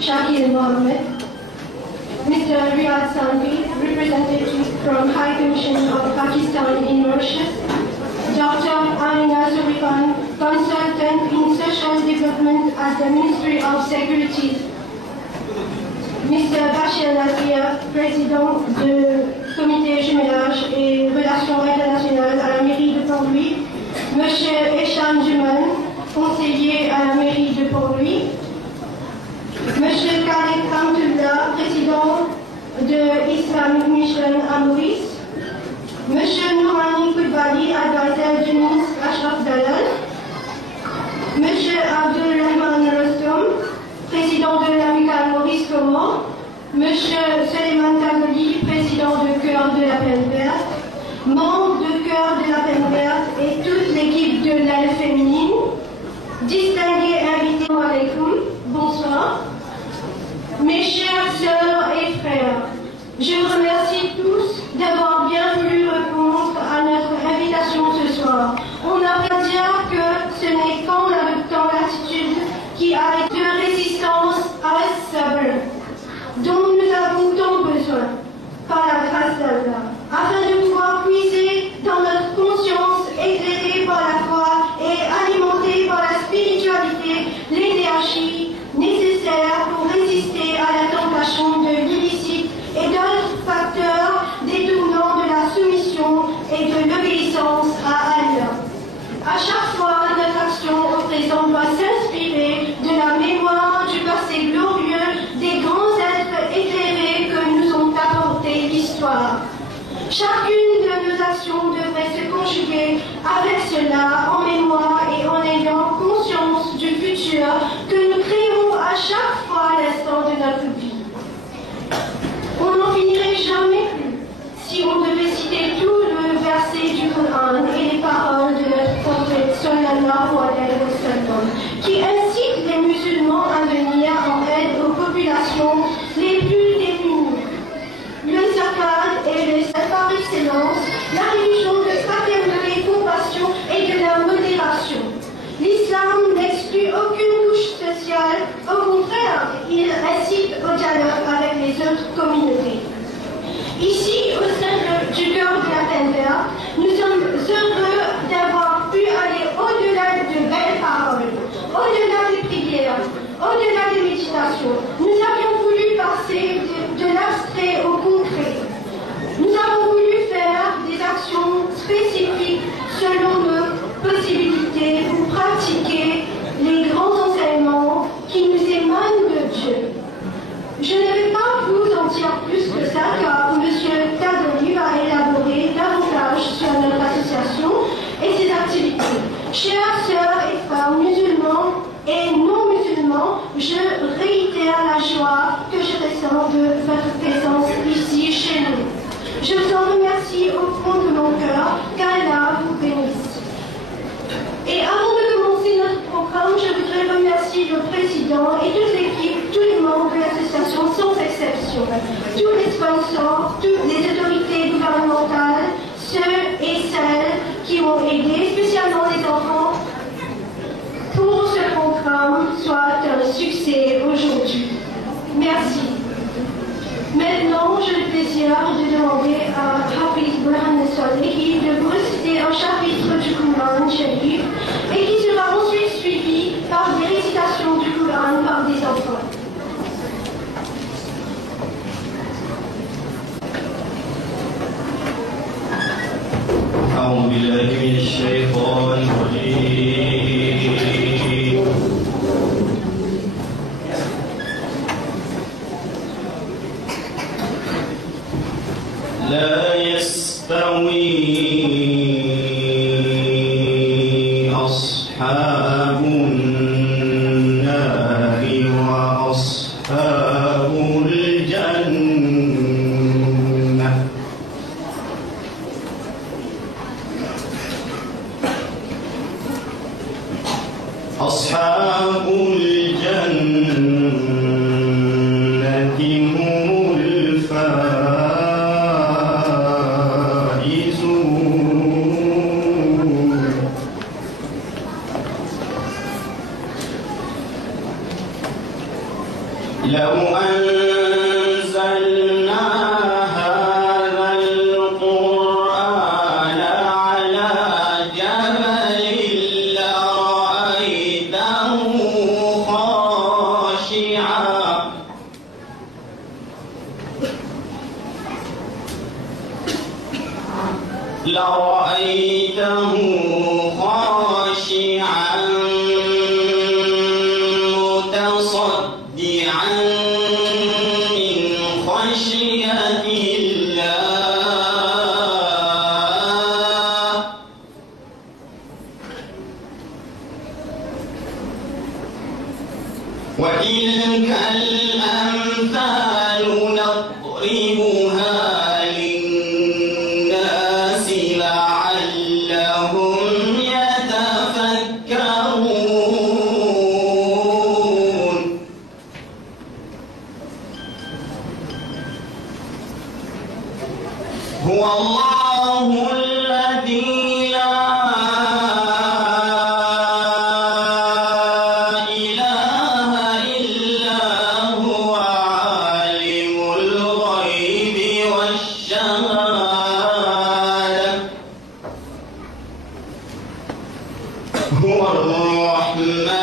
Shakil Mohammed, Mr. Riyad Sandhi, representative from High Commission of Pakistan in Mauritius, Dr. Amina Surikhan, consultant in social development at the Ministry of Security, Mr. Bachir Nazir, président du comité jumelage et relations internationales à la mairie de Port-Louis, Monsieur Esham Juman, conseiller à la mairie de Port-Louis, Monsieur Khaled Hamdullah, président de Islamic Mission à Maurice, Monsieur Nourani Koudbali, advisor du ministre Ashraf Dalal, Monsieur Abdulrahman Rostom, président de l'amicale Maurice Comore, Monsieur Suleiman Tagouli, président de Cœur de la Peine Verte, membres de Cœur de la Peine Verte et toute l'équipe de l'aile féminine, distingués invités, bonsoir. Mes chères sœurs et frères, je vous remercie tous d'avoir bien voulu répondre à notre invitation ce soir. On a pu dire que ce n'est qu'en adoptant l'attitude qui a de résistance à sabr, dont nous avons tant besoin, par la grâce d'Allah, afin de pouvoir puiser dans notre conscience éclairée par la foi et alimentée par la spiritualité l'énergie nécessaire pour résister à la tentation de l'illicite et d'autres facteurs détournant de la soumission et de l'obéissance à Allah. À chaque fois, notre action au présent doit s'inspirer de la mémoire du passé glorieux des grands êtres éclairés que nous ont apporté l'histoire. Chacune de nos actions devrait se conjuguer avec cela en mémoire et en ayant conscience du futur que nous créons à chaque fois à l'instant de notre vie. On n'en finirait jamais plus si on devait citer tout le verset du Coran et les paroles de notre prophète sallallahu alayhi wa sallam qui incitent les musulmans à venir en aide aux populations les plus démunies. Le zakat est par excellence la religion de fraternité, compassion et de la modération. L'islam n'exclut aucune couche sociale, au contraire, il incite au dialogue avec les autres communautés. Ici, au sein du Cœur de la Peine Verte, nous sommes heureux d'avoir pu aller au-delà de belles paroles, au-delà des prières, au-delà des méditations. Nous avions voulu passer de l'abstrait au concret. Nous avons voulu faire des actions spécifiques selon nos possibilités pour pratiquer les grands enseignements qui nous émanent de Dieu. Je ne vais pas vous en dire plus que ça car M. Tagouli va élaborer davantage sur notre association et ses activités. Chères sœurs et frères musulmans et non musulmans, je réitère la joie que je ressens de votre présence ici chez nous. Je vous en remercie au fond de mon cœur, qu'Allah vous bénisse. Et avant de commencer notre programme, je voudrais remercier le président et toute l'équipe, tous les membres de l'association sans exception, tous les sponsors, toutes les autorités gouvernementales, ceux et celles qui ont aidé, spécialement les enfants, pour que ce programme soit un succès aujourd'hui. Merci. Maintenant, j'ai le plaisir de demander à Hafiz Burhan Salehi de vous réciter un chapitre du Coran Sharif et qui sera ensuite suivi par des récitations du Coran par des enfants. أعوذ بالله من الشيطان الرجيم لا يستوي أصحاب النار وأصحاب الجنة أصحاب الجنة هم الفائزون لو أنزلنا هذا القرآن على جبل لرأيته خاشعا متصدعا من خشية الله وتلك الأمثال نضربها للناس لعلهم يتفكرون هو الله الذي لا إله إلا هو عالم الغيب والشهادة هو الرحمن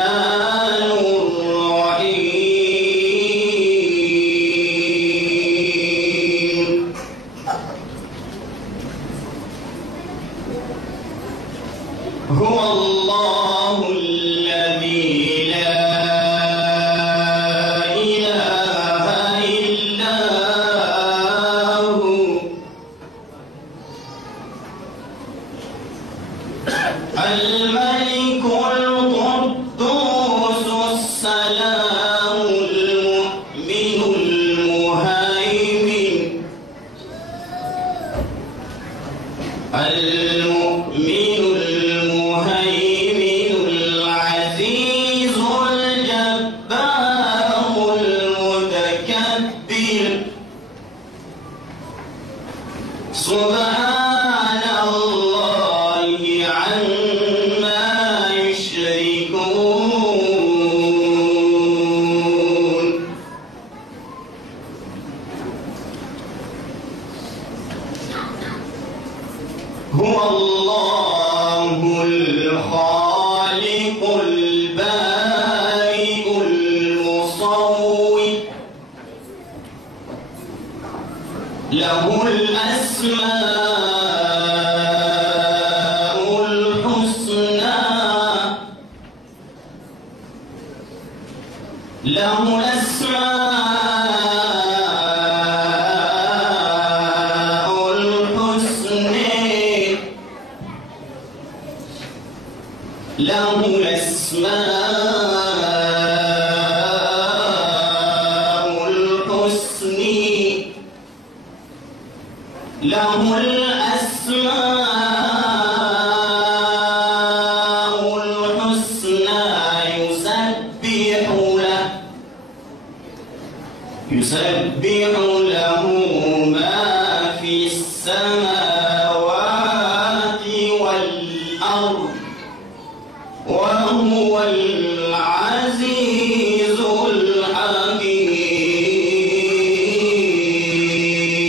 الرحيم هو الله الذي لا إله إلا هو الملك القدوس السلام المؤمن المهيمن العزيز الجبار المتكبر سبحان الله عما يشركون هو الله الخالق البارئ المصور له الأسماء الحسنى له الأسماء الحسنى له الأسماء الحسنى له الأسماء الحسنى يسبح له ما في السماوات والأرض وهو العزيز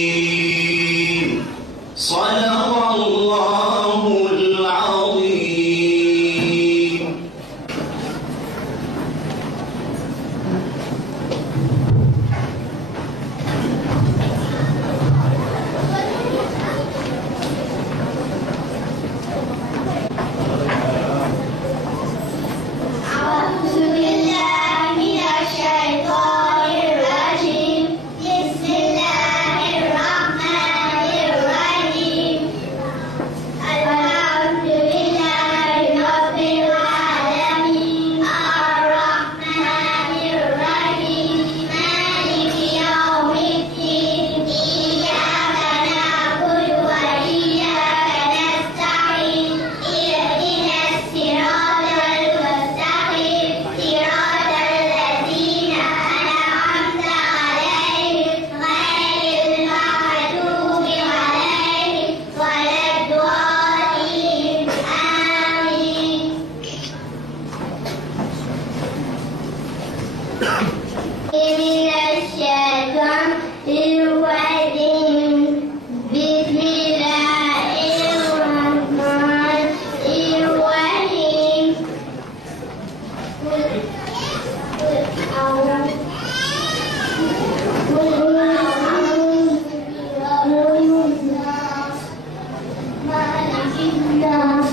الحكيم صدق الله العظيم من الشيطان الرجيم بسم الله الرحمن الرحيم قل أعوذ برب الناس مالك الناس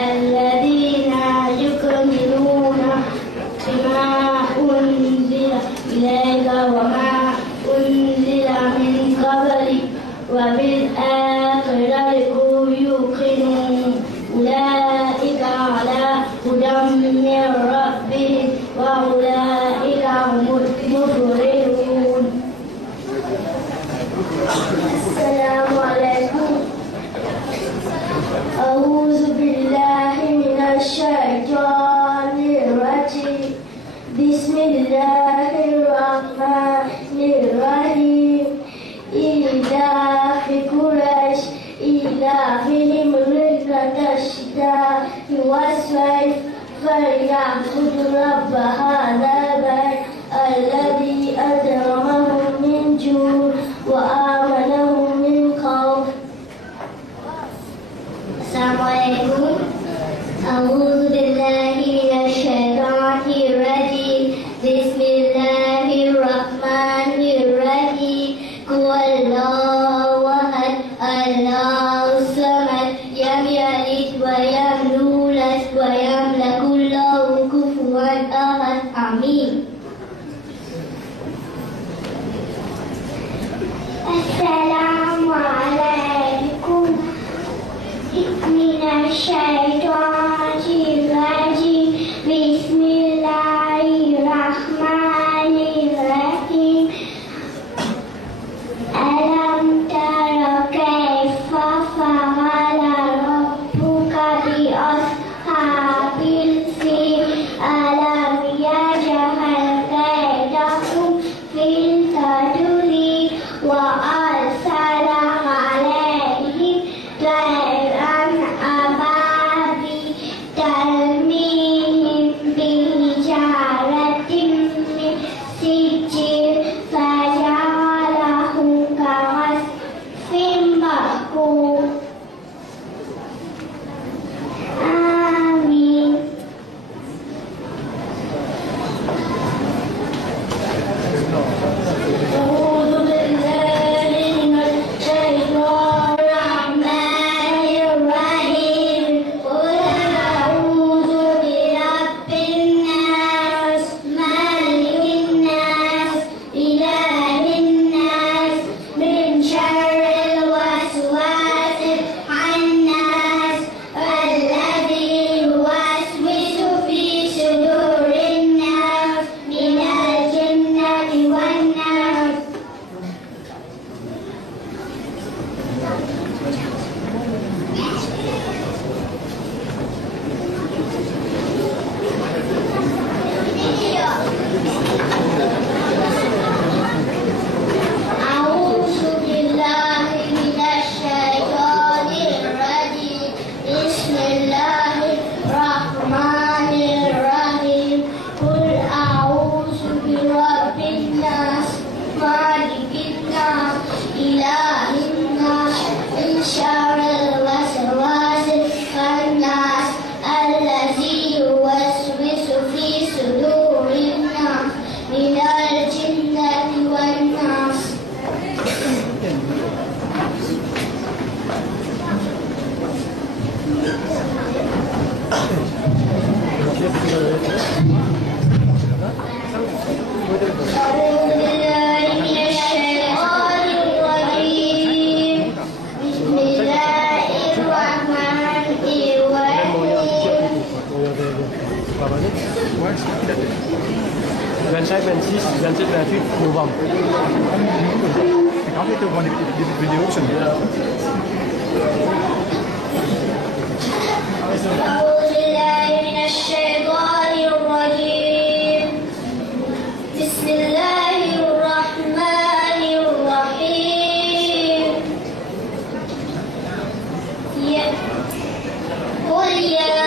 الذين يؤمنون بما أنزل إليك وما أنزل من قبلك وبالآخرة هم يوقنون أولئك على هدى من ربهم وأولئك هم المفلحون. السلام عليكم. أعوذ بالله من الشيطان الرجيم بسم الله الرحمن الرحيم إيلاف قريش إيلافهم رحلة الشتاء والصيف فليعبدوا رب هذا البيت الذي أطعمهم من جوع وآمنهم من خوف. Assalamualaikum. A'udzu billahi minasyaitonir rajim. Bismillahirrahmanirrahim. Qul huwallahu ahad, Allahus samad, lam yalid wa lam yulad wa lam yakul lahu kufuwan ahad. Amin. Assalamualaikum. من الشيطان الرجيم بسم الله الرحمن الرحيم ألم تر كيف 25, 26, 27, 28 novembre. Ik had dit ook gewoon die video op zijn. أعوذ بالله من الشيطان الرجيم بسم الله الرحمن الرحيم قل يا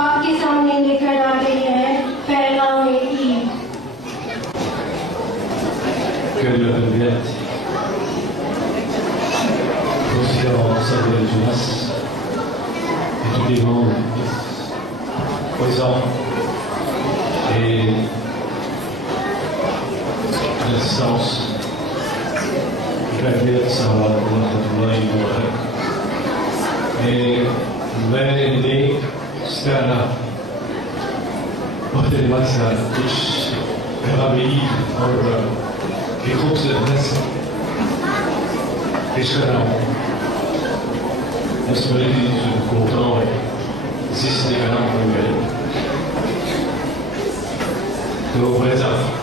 آپ کے سامنے لے کر آ رہے ہیں پیغام عید. Que Dieu permette aussi d'avoir observé la jeunesse et tous les membres présents et l'assistance permette ça va et mais استعنا وقت المكسر مش غبي أو في خبز الناس يشتغلوا مسؤولين في الكونترول زيست كلام مهم تو برزا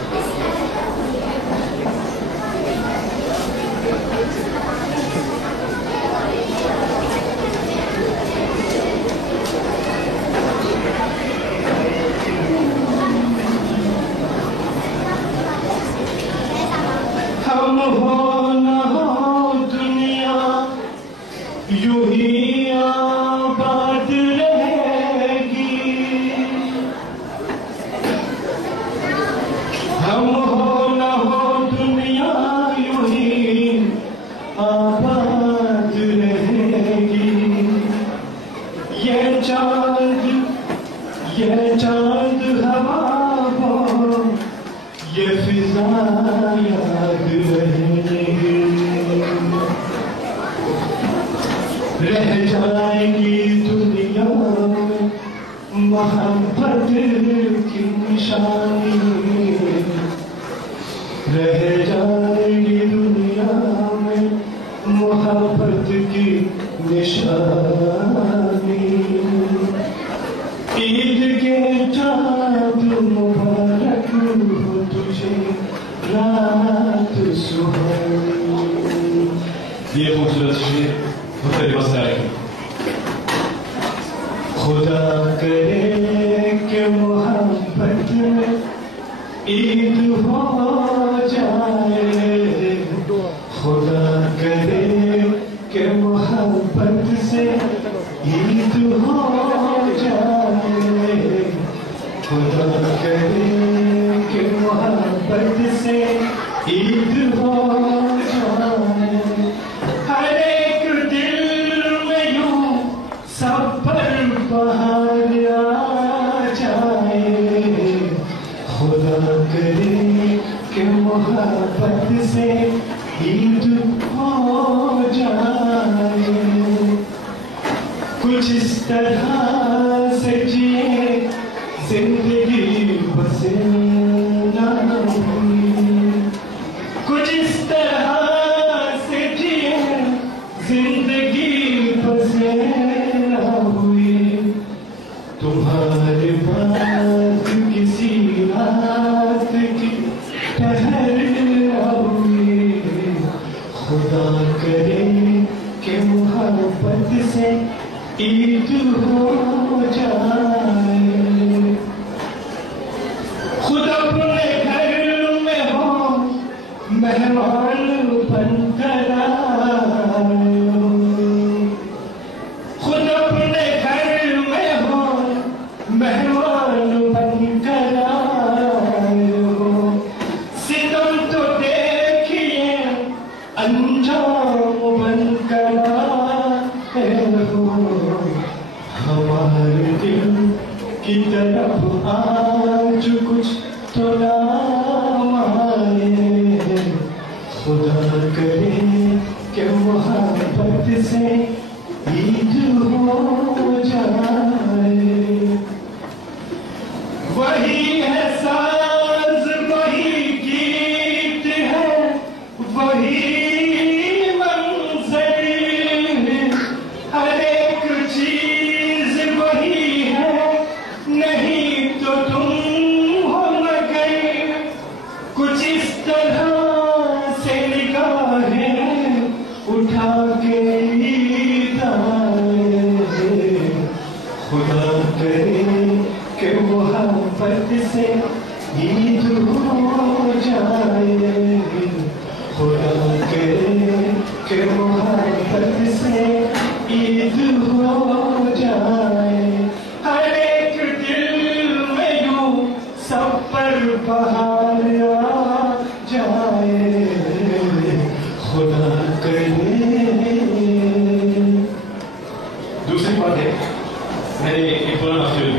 میں نے ایک پرانا فلم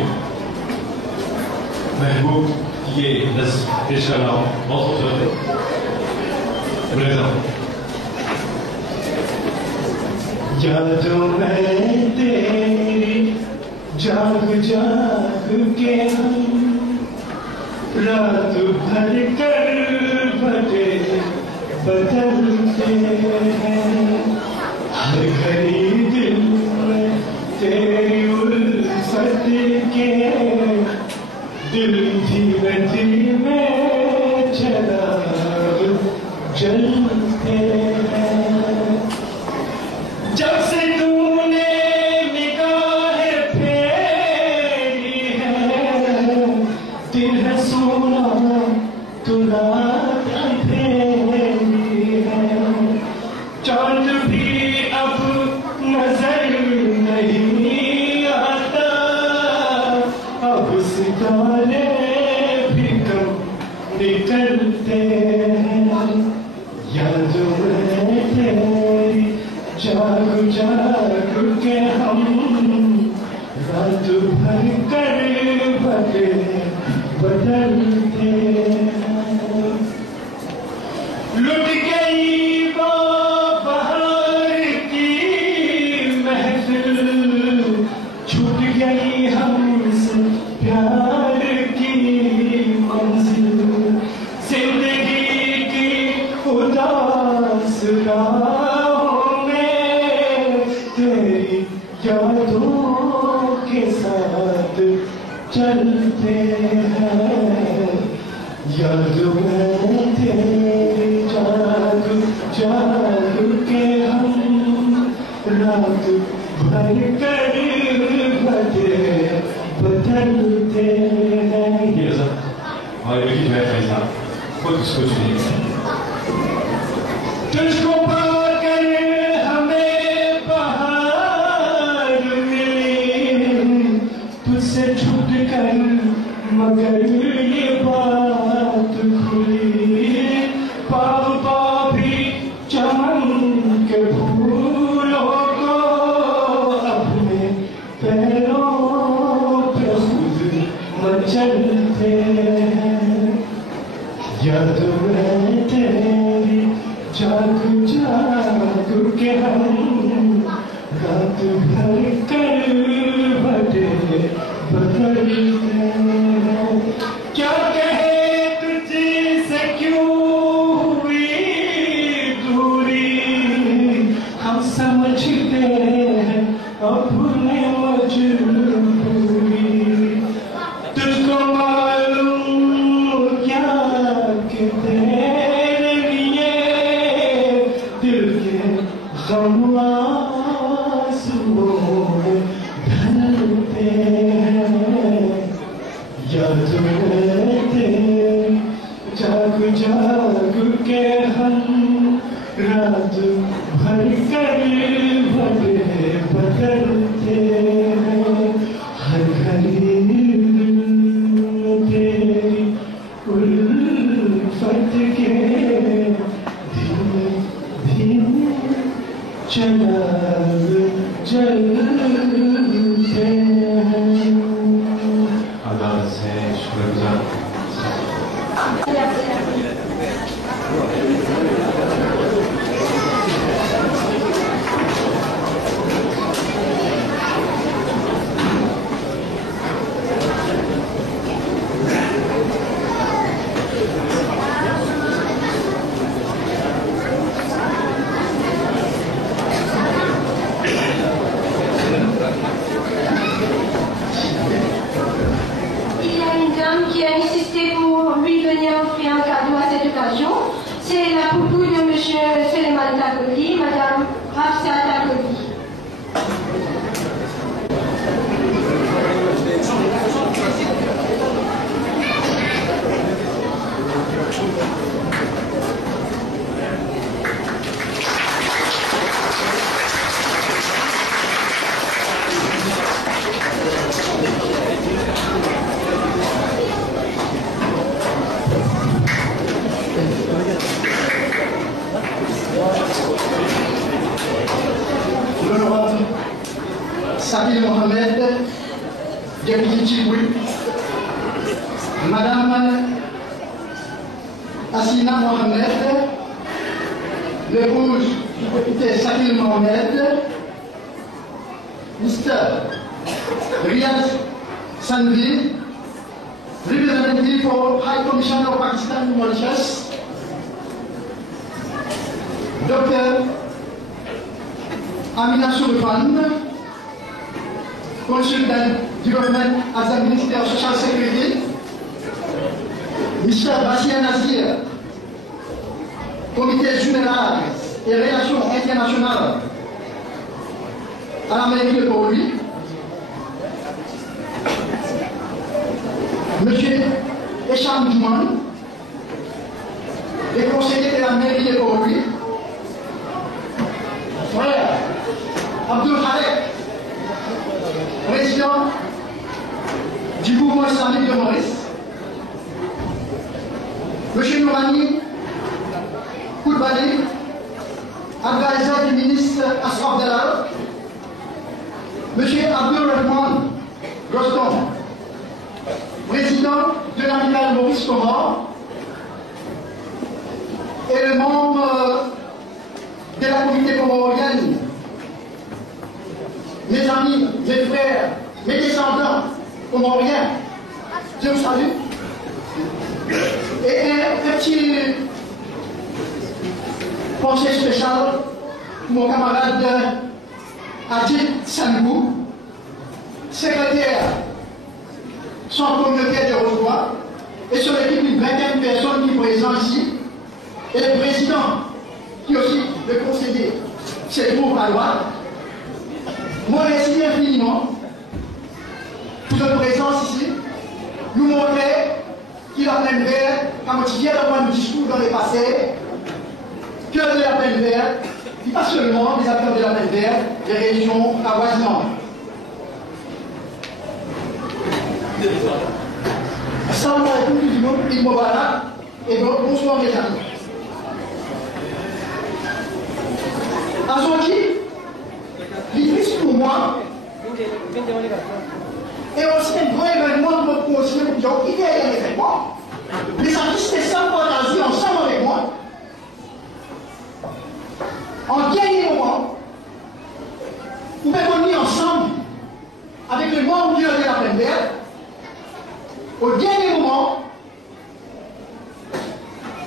محبوب یہ نظم پیش کر رہا ہوں، بہت خوبصورت ہے، بلیتا ہوں۔ یادوں میں تیری جاگ جاگ کے ہم رات بھر کر بدلتے ہیں، ہر گھڑی دل میں تیری الفت کے دل دھیمے دھیمے چراغ جلتے ہیں، جب سے تو نے نگاہ پھیری ہے، دل ہے سونا تو رات اندھیری ہے، چاند بھی اب نظر نہیں آتا، اب ستارے بھی کم نکلتے ہیں، یادوں میں تیری جاگ جاگ کے ہم رات بھر کر بدلتے ہیں، لٹ گئی بہار کی محفل، چھوٹ گئی ہم سے پیار کی منزل، زندگی کی اداس راہوں میں تیری یادوں کے ساتھ چلتے ہیں، یادوں میں تیری جاگ جاگ کے ہم رات بھر کر بدلتے ہیں۔ یہ اور یہ ہے فیصلہ خود کچھ نہیں، تجھ کو پا کر ہمیں بہار ملی، تجھ سے چھوٹ کر مگر یہ بات کھلی، پاؤ پاؤ بھی چمن کے پھولوں کو اپنے پیروں پہ خود مچلتے ہیں، یادوں میں تیری جاگ جاگ کے ہم رات بھر کر بدلتے ہیں، کیا کہے تجھ سے کیوں ہوئی دوری، ہم سمجھتے ہیں اپنے مجبوری، تجھ کو معلوم کیا کہ تیرے لیے دل کے غم آنسوؤں میں ڈھلتے ہیں، یادوں میں تیری جاگ جاگ کے ہم رات بھر کر بدلتے ہیں، ہر گھڑی تیری الفت کے دھیمے دھیمے چراغ جلتے ہیں۔ اللہ سے شکر گزار۔ Il y a une dame qui a insisté pour lui venir offrir un cadeau à cette occasion. C'est la poupou de M. Suleiman Takoli, Madame Hafsa Takoli. député Tchiboui, Madame Assina Mohamed, l'épouse du député Sakil Mohamed, Mr. Riyad Sanvi, representative for High Commission of Pakistan Mauritius, Dr. Amina Soulfan, consultant du gouvernement à the Ministry of Social Security, Mr. Bassien Nazir, comité général et relations internationales à la mairie de Port-Louis, M. Echam Douman, les conseillers de la mairie de Port-Louis, frère Abdul Khalek, président du mouvement islamique de Maurice, M. Nourani Koulbali, advisor du ministre Asraf Delal, M. Abdul Rahman Roston, président de l'amicale Maurice Comore, et le membre de la communauté comorienne, mes amis, mes frères, mes descendants comoriens, je vous salue. Et un petit pensée spéciale pour mon camarade Adit Sangou, secrétaire sans communauté de Rosebois, et sur l'équipe d'une 20e personnes qui sont présentes ici, et le président qui aussi le conseiller, c'est pour à droite. Moi, merci infiniment pour votre présence ici, nous montrer qu'il a plein vert, quand il vient d'avoir un discours dans le passé, que de la pleine vert, et pas seulement des acteurs de la pleine vert, des régions avoisinantes. Salam alaikum tout le monde, Eid Mubarak, et bonsoir mes amis. Aujourd'hui, l'Idriss pour moi est aussi un grand événement de notre conseil pour dire qu'il y a un événement. Les artistes et ça partager ensemble avec moi. En dernier moment, nous pouvons venir ensemble avec le membre de la pleine verte. Au dernier moment,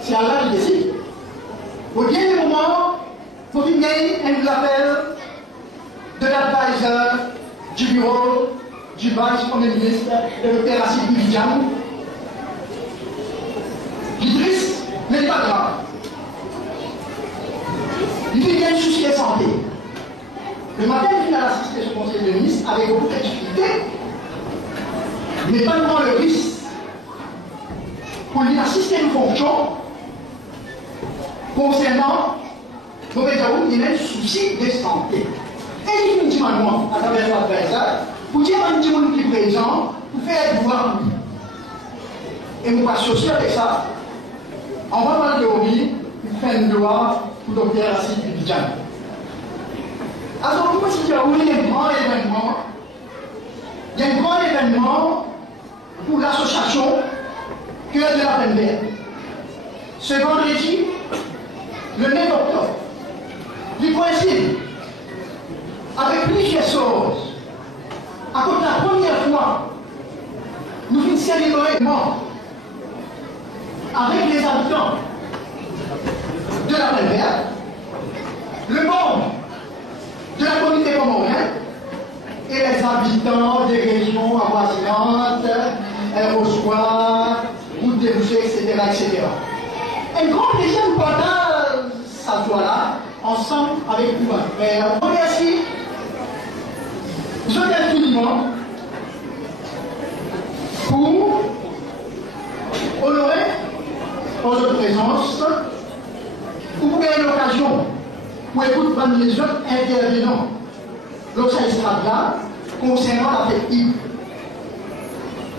c'est Allah qui décide. Au dernier moment, vous venez un appel de l'advisor du bureau du vice-premier ministre, le docteur Assis Bidjan. L'Idriss n'est pas grave. Il fait bien souci de santé. Le matin, il a assisté au conseil de ministre avec beaucoup de difficultés, mais pas devant le risque pour lui assister à une fonction concernant il y a un souci de santé. Et définitivement, à travers l'adversaire, pour dire à un petit monde qui est présent, pour faire voir lui. Et nous associer avec ça, on va parler de lui, il fait une loi pour le docteur Assis Bidjan. Alors, comment si tu as ouvert un grand événement, il y a un grand événement pour l'association Cœur de la Pleine Verte. Ce vendredi, le 9 octobre, du coïncide avec plusieurs choses. À cause de la première fois, nous finissons célébrer avec les habitants de la Pleine Verte, le membre de la communauté comorienne et les habitants des régions avoisinantes, Rosoir, Route des Bouchers, etc., etc. Un grand plaisir de partager sa joie-là ensemble avec vous, frère. Merci. Je vous remercie infiniment pour honorer votre présence, pour créer l'occasion pour écouter parmi les autres intervenants lorsqu'il sera là concernant la fête Eid.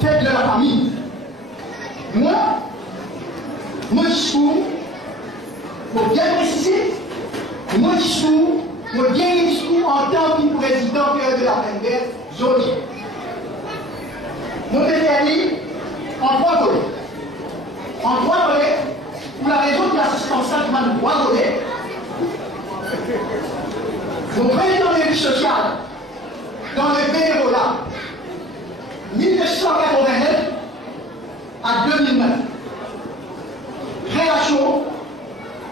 Fête de la famille. Moi, mon discours, pour bien préciser, mon discours en tant que président de la Pleine Verte, zone. répartis en 3 volets. En 3 volets, pour la raison de l'assistance sacramental 3 volets, vous prenez dans les vies sociales, dans le bénévolat, 1989 à 2009. Création,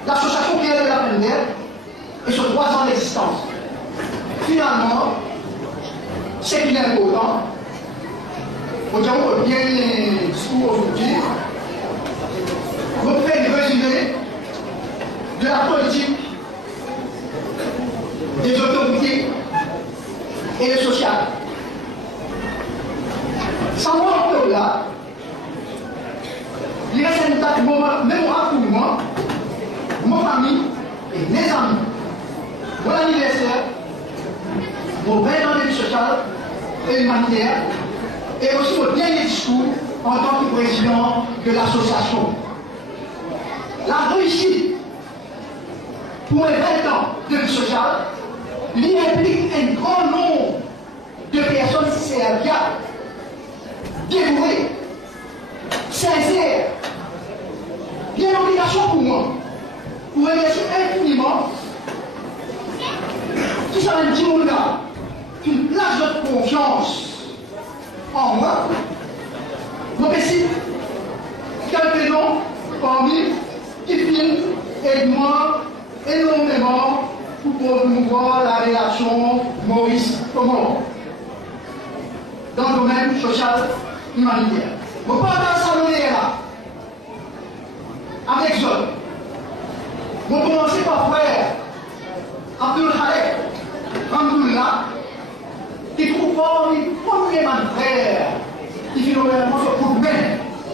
l'association Pierre de la Pleine Terre et sur 3 ans d'existence. Finalement, ce qui est important, on dirait bien les discours aujourd'hui, vous faites le résumé de la politique des autorités et le social. Sans moi, là, il reste une date mémorable pour moi, ma famille et mes amis. Mon anniversaire, mon 20 ans de vie sociale et humanitaire, et aussi mon dernier discours en tant que président de l'association. La réussite pour les 20 ans de vie sociale, il implique un grand nombre de personnes serviables, dévouées, sincères. Il y a une obligation pour moi, pour remercier infiniment tout ça, un petit monde là, qui place notre confiance en moi. Je précise quelques noms parmi qui filment aide-moi énormément pour promouvoir la relation Maurice-Comore dans le domaine social humanitaire. Vous parlez d'un salonnier là, avec Exode. Vous commencez par frère Abdul Khaled, Ramdoullah, qui trouve fort les premiers frères qui finalement se trouvent bien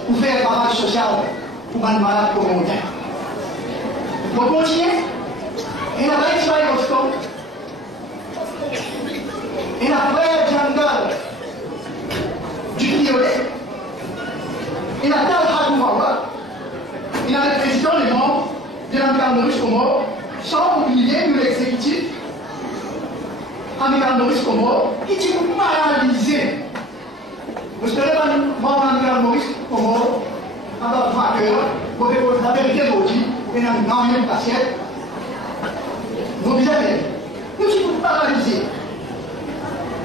pour faire le travail social pour les malades comoriens. Vous continuez, et la reine Israël Boston, et la frère Djangal du Violet, et la Talha Koumawa, il a le président des membres de l'Amical Maurice Comore, sans oublier l'exécutif Amical Maurice Comore, qui est paralysé. Vous savez, moi, Amical Maurice Comore, en tant que vainqueur, vous pouvez la vérité aujourd'hui, vous avez un même assiette. Vous avez, nous sommes paralysés.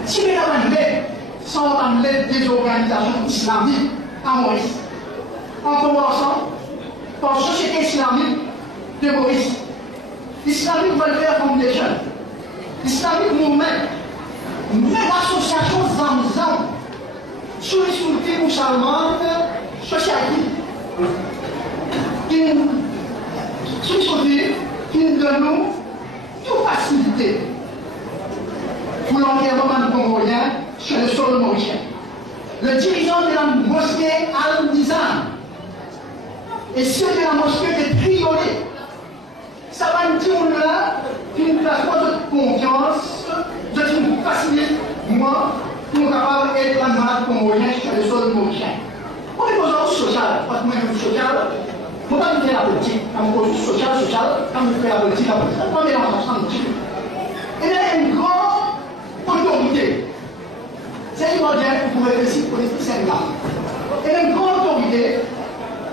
Si nous avons l'aide, sans l'aide des organisations islamiques à Maurice, en commençant par la Société islamique de Maurice, l'Islamic Welfare Foundation, l'Islamic Movement, une association Zamzam, sur les sociétés musulmanes, société, qui nous donne toute facilité pour l'environnement congolien sur le sol mauricien. Le dirigeant de la mosquée Al-Nizam et ceux de la mosquée de Triolet, ça va nous dire là qui nous place pas de confiance, de nous facilite, moi, pour capable d'être un malade congolien sur le sol mauricien. On est besoin de social, parce que moi, je suis social, je ne peux pas me faire la politique, quand je suis social, quand je fais la politique, on va mélanger ensemble. Il y a une grande autorité. C'est primordial pour réfléchir pour les Sénégal. Il y a une grande autorité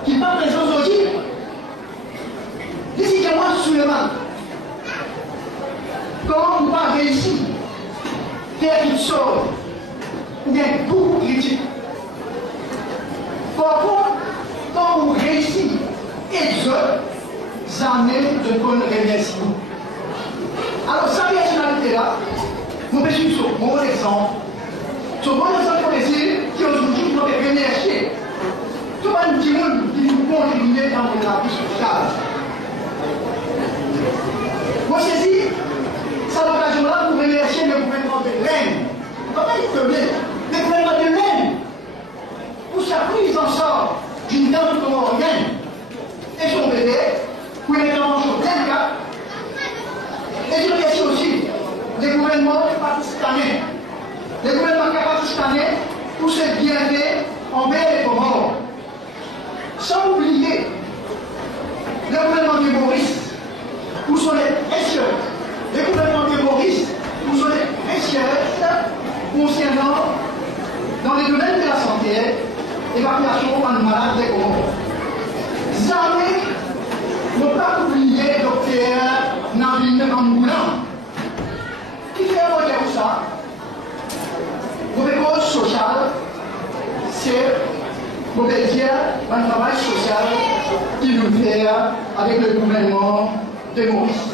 qui n'est pas présente aujourd'hui. Ici, c'est moi, Suleiman. Quand on va réussir à faire une chose, ou bien beaucoup critique. Par contre, quand on réussit, jamais de bonnes remerciements. Alors, sa personnalité-là, vous pouvez suivre mon bon exemple. Ce bon exemple pour essayer qui aujourd'hui doit être remercié. Tout le monde qui nous contribue dans la vie sociale. Moi, saisis, ça l'occasion-là pour remercier le gouvernement de l'Inde. Comment il peut bien? Le gouvernement de l'Inde, pour sa prise en charge d'une dame comorienne et son bébé, pour une intervention délicate. Et je remercie aussi les gouvernements pakistanais. Les gouvernements pakistanais pour ce bienfait envers les Comores. Sans oublier le gouvernement de Maurice pour son aide précieuse. Le gouvernement de Maurice pour son aide précieuse concernant dans les domaines de la santé, association en malade des Comores. Jamais ne pas oublier le docteur Navin Amboulan, qui fait un modèle pour ça. Le cause social, c'est, on peut dire, un travail social qui nous fait avec le gouvernement de Maurice.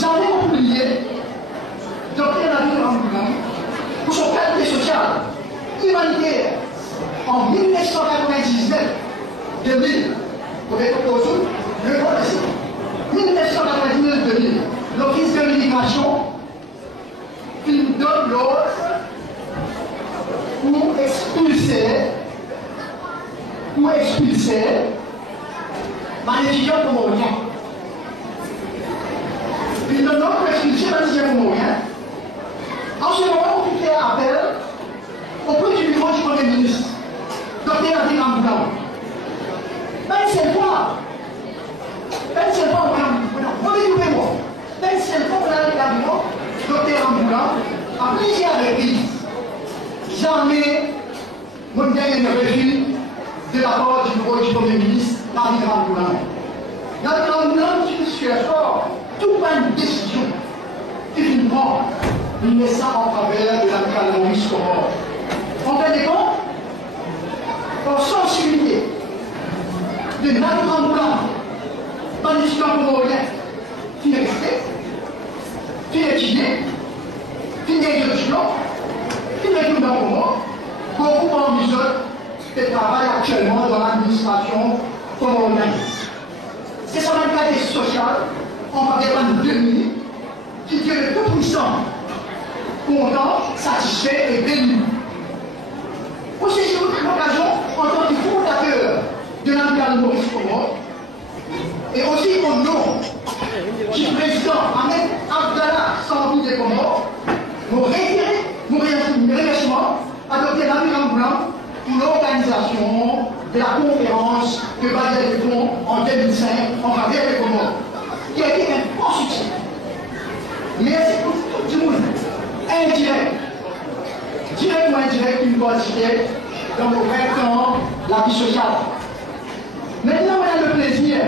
Jamais oublié le docteur Navin Amboulan pour son qualité sociale, humanitaire, en 1999, 2000, pour être opposé, le vote 1999-2000, l'Office de l'immigration, il donne l'ordre pour expulser les étudiants comoriens. Il donne l'ordre pour expulser les étudiants comoriens. En ce moment, on fait appel au point du bureau du Premier ministre, Dr. Navin Amboulan. Ben, c'est quoi? Docteur Amboulan, à plusieurs reprises, jamais mon dernier ne refuse de la part du bureau du Premier ministre, Navin Amboulan. Navin Amboulan, qui suis fort, tout pas une décision qu'il prend, il met ça en faveur de l'amiral Maurice Comores. En fin de compte, en sensibilité de Navin Amboulan, dans l'histoire comorienne, qui est resté, qui est étudié, qui est étudiant, qui est tout dans le monde, beaucoup en mesure de travail actuellement dans l'administration comorienne. C'est son qualité sociale, en faveur de 2000, qui est le tout-puissant, content, satisfait et béni. Aussi, j'ai eu l'occasion, en tant que fondateur de l'amiral Maurice Comores, et aussi au nom du président Ahmed Abdallah Sambou des Comores, nous réitérons mon remerciement à Dr. Navin Amboulan pour l'organisation de la conférence que Badial Lecon en 2005 en faveur des Comores, qui a été un grand succès. Merci pour tout le monde, indirect, direct ou indirect, qui nous participer dans nos 20 ans la vie sociale. Maintenant, on a le plaisir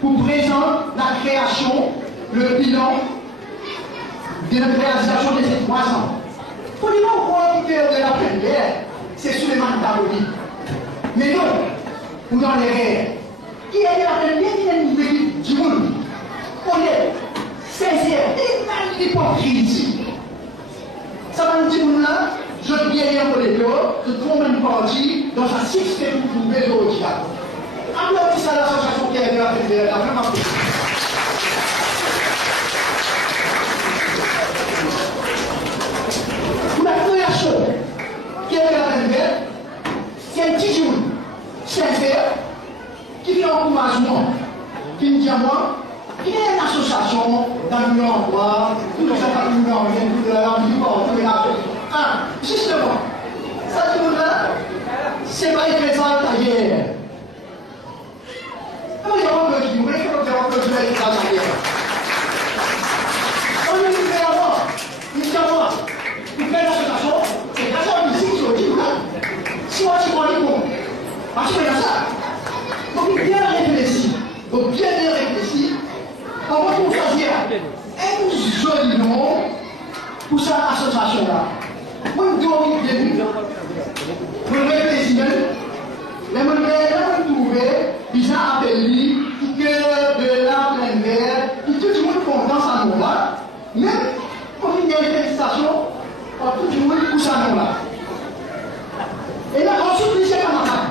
pour présenter la création, le bilan de notre réalisation de ces 3 ans. Pour dire au cœur de la première, c'est Suleiman Taboli. Mais non, ou dans les rêves. Qui est la première qui est une équipe du monde. Honnête, sincère, et pas l'hypocrisie. Ça va nous dire là, je viens hier pour les deux, je trouve une partie dans un système pour trouver le diable. Applaudissez à l'association qui est de la première, la première fois. Pour la première chose qui est de la première, c'est un petit jour sincère qui fait encouragement, qui me dit à moi, il y a une association dans le emploi, tout le temps, tout le temps, tout le temps, tout le temps. Justement, ça dit là, c'est pas une présent ailleurs. Comment il y a un peu de vous voyez comment il y a un peu de vous ailleurs. On est venu à moi, il dit à moi, il fait l'association, c'est grâce à la musique sur le dit là. Si moi je prends les comptes, parce que c'est ça. Donc bien réfléchi, on va choisir un joli nom pour cette association-là. Moi, je dois vous dire, je vais réfléchir, mais je vais trouver, ils ont appelé, qui cœur de la pleine mer, qui tout le monde content ça nom-là, même pour une félicitations, tout le monde pour ça nom-là. Et là, ensuite, les camarades,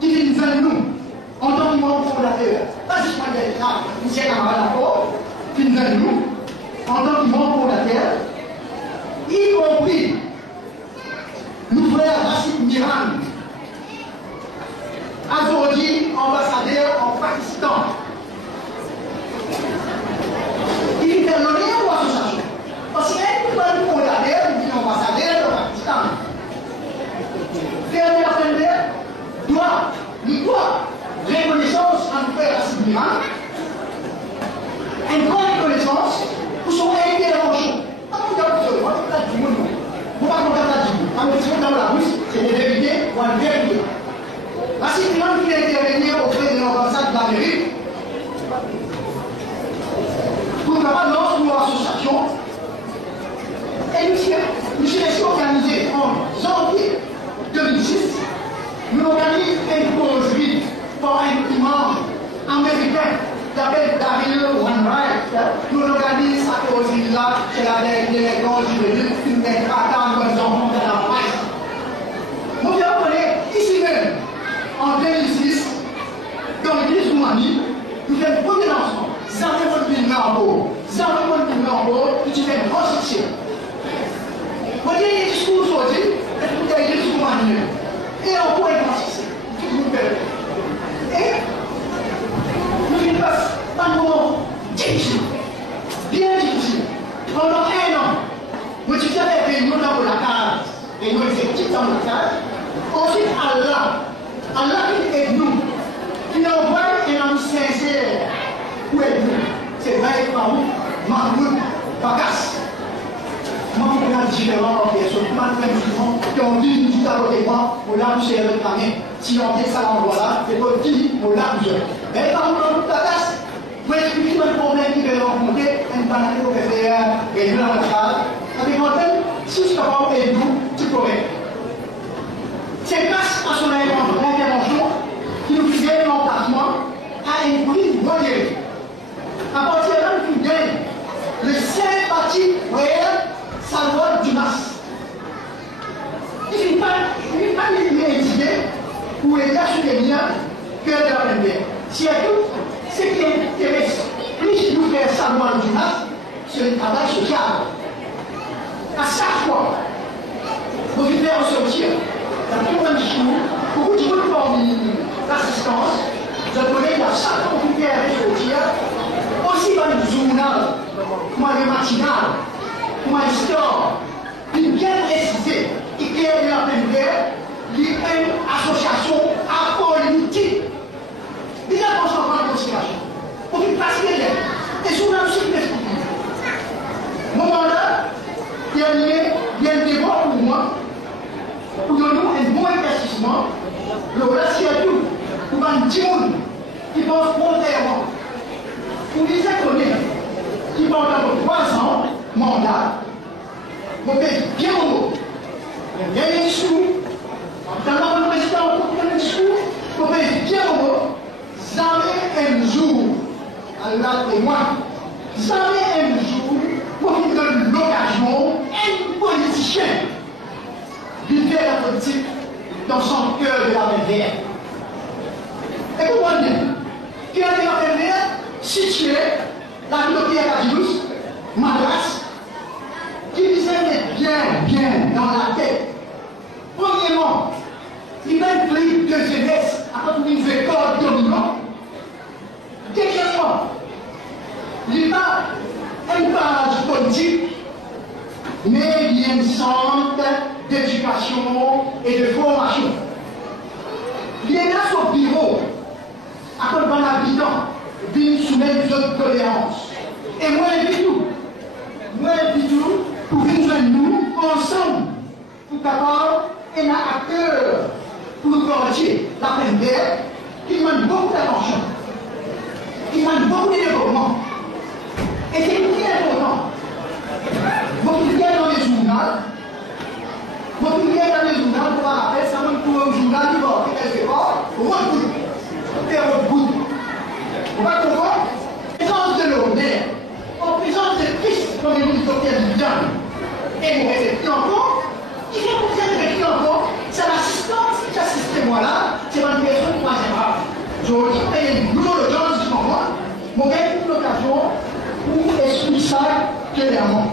qui viennent vers nous, en tant que membre fondateur, pas juste pour les gens, les camarades d'accord, qui viennent vers nous, en tant que membre fondateur, y compris nous frères Rachid Miran, Azordi, ambassadeur en Pakistan. Il intervenait ou association? Parce qu'un nous fondateur, nous sommes ambassadeurs au Pakistan. Faire de la doit reconnaissance à nos frères Rachid Miran, une grande reconnaissance pour son intervention. Vous ne pouvez pas compter la c'est des vérités ou La citoyenne qui a intervenu auprès de l'ambassade d'Amérique pour une annonce pour l'association. Et nous sommes organisés en janvier 2006. Nous organisons une causerie pour un imam américain qui s'appelle Daryl Wainwright. Nous organisons cette causerie-là chez la délégation juvénile qui nous est attendue comme enfants de la presse. Nous avons ici même, en 2006, dans l'église Roumanie, nous faisons une première lancement. Jamais on ne en beau. Jamais on ne en beau, tu fais une grosse succès. Vous voyez les discours aujourd'hui, vous avez l'église Roumanie. Et on peut être succès. Et nous faisons pas un moment difficile. Bien difficile. Pendant 1 an, nous avons fait des réunions dans la case. Et nous effectifs dans la case. Ensuite, Allah qui aide nous, qui envoie un homme sincère pour aider nous. C'est vrai, Mahmoud Bakas. Moi, je suis différent des personnes qui ont dit tout à côté de moi, on l'a poussé avec la main. Si on dit ça l'endroit là, c'est pas dit, on l'a poussé. Mais par contre, Bakas, vous expliquez le problème qui va rencontrer, un panneau qui va faire réunion dans la salle. Avec l'antenne, si je suis capable d'aider nous, c'est correct. C'est grâce à son intervention qui nous faisait l'emplacement à une prise modérée. À partir de là, nous gagnons le sympathique réel Salvador Dumas. Il n'est pas l'idée ou les gars sur les liens que de la première. Si à tout, ce qui intéresse plus nous faire Salvador Dumas, c'est le travail social. À chaque fois, vous devez en sortir. Dans tout le discours, beaucoup de gens forment l'assistance. Je connais la chaque fois que vous devez sortir, aussi dans le journal, comme le matinal, comme une histoire, qui bien précisé, qui crée la première, qui est une association apolitique. Déjà, on s'en prend en considération. Pour qu'il passe les lettres. Et souvent aussi, il explique. Mon mandat, il y a un débat pour moi. Pour donner un bon investissement, le relation à tout, pour un petit monde qui pense volontairement, pour les économies qui pendant 3 ans, mandat, vous faites bien au mot. Il y a un discours, dans le président, vous faites un discours, vous faites bien au mot. Jamais un jour, Allah et moi, jamais un jour, pour qu'il donne l'occasion à un politicien de faire la politique dans son cœur de la mer. Et comment dire? Qui a dit la mer située, la bibliothèque à Cadillus, Madras, qui disait bien dans la tête. Premièrement, il va être pris de jeunesse à une école dominante. Deuxièmement, il va une page politique, mais il y a une centre d'éducation et de formation. Il y a son bureau, à cause d'un habitant, vient soumettre une autre tolérance. Et moi, invite tout pour venir nous ensemble, pour capable et à cœur pour corriger la première qui demande beaucoup d'attention, qui demande beaucoup de développement. Et c'est très important. Vous qui êtes dans les journaux, pour rappeler, ça même pour un journal qui va quelque part, au moins faire votre bout. Vous va comprendre? Présence de l'honneur, en présence de Christ, comme il nous dit du bien. Et vous restez encore, il faut que vous êtes encore, c'est l'assistance qui assiste moi là, c'est ma personne troisième rang. Je vous dis, une nouvelle audience du moment, mon gars, une occasion pour expliquer ça clairement.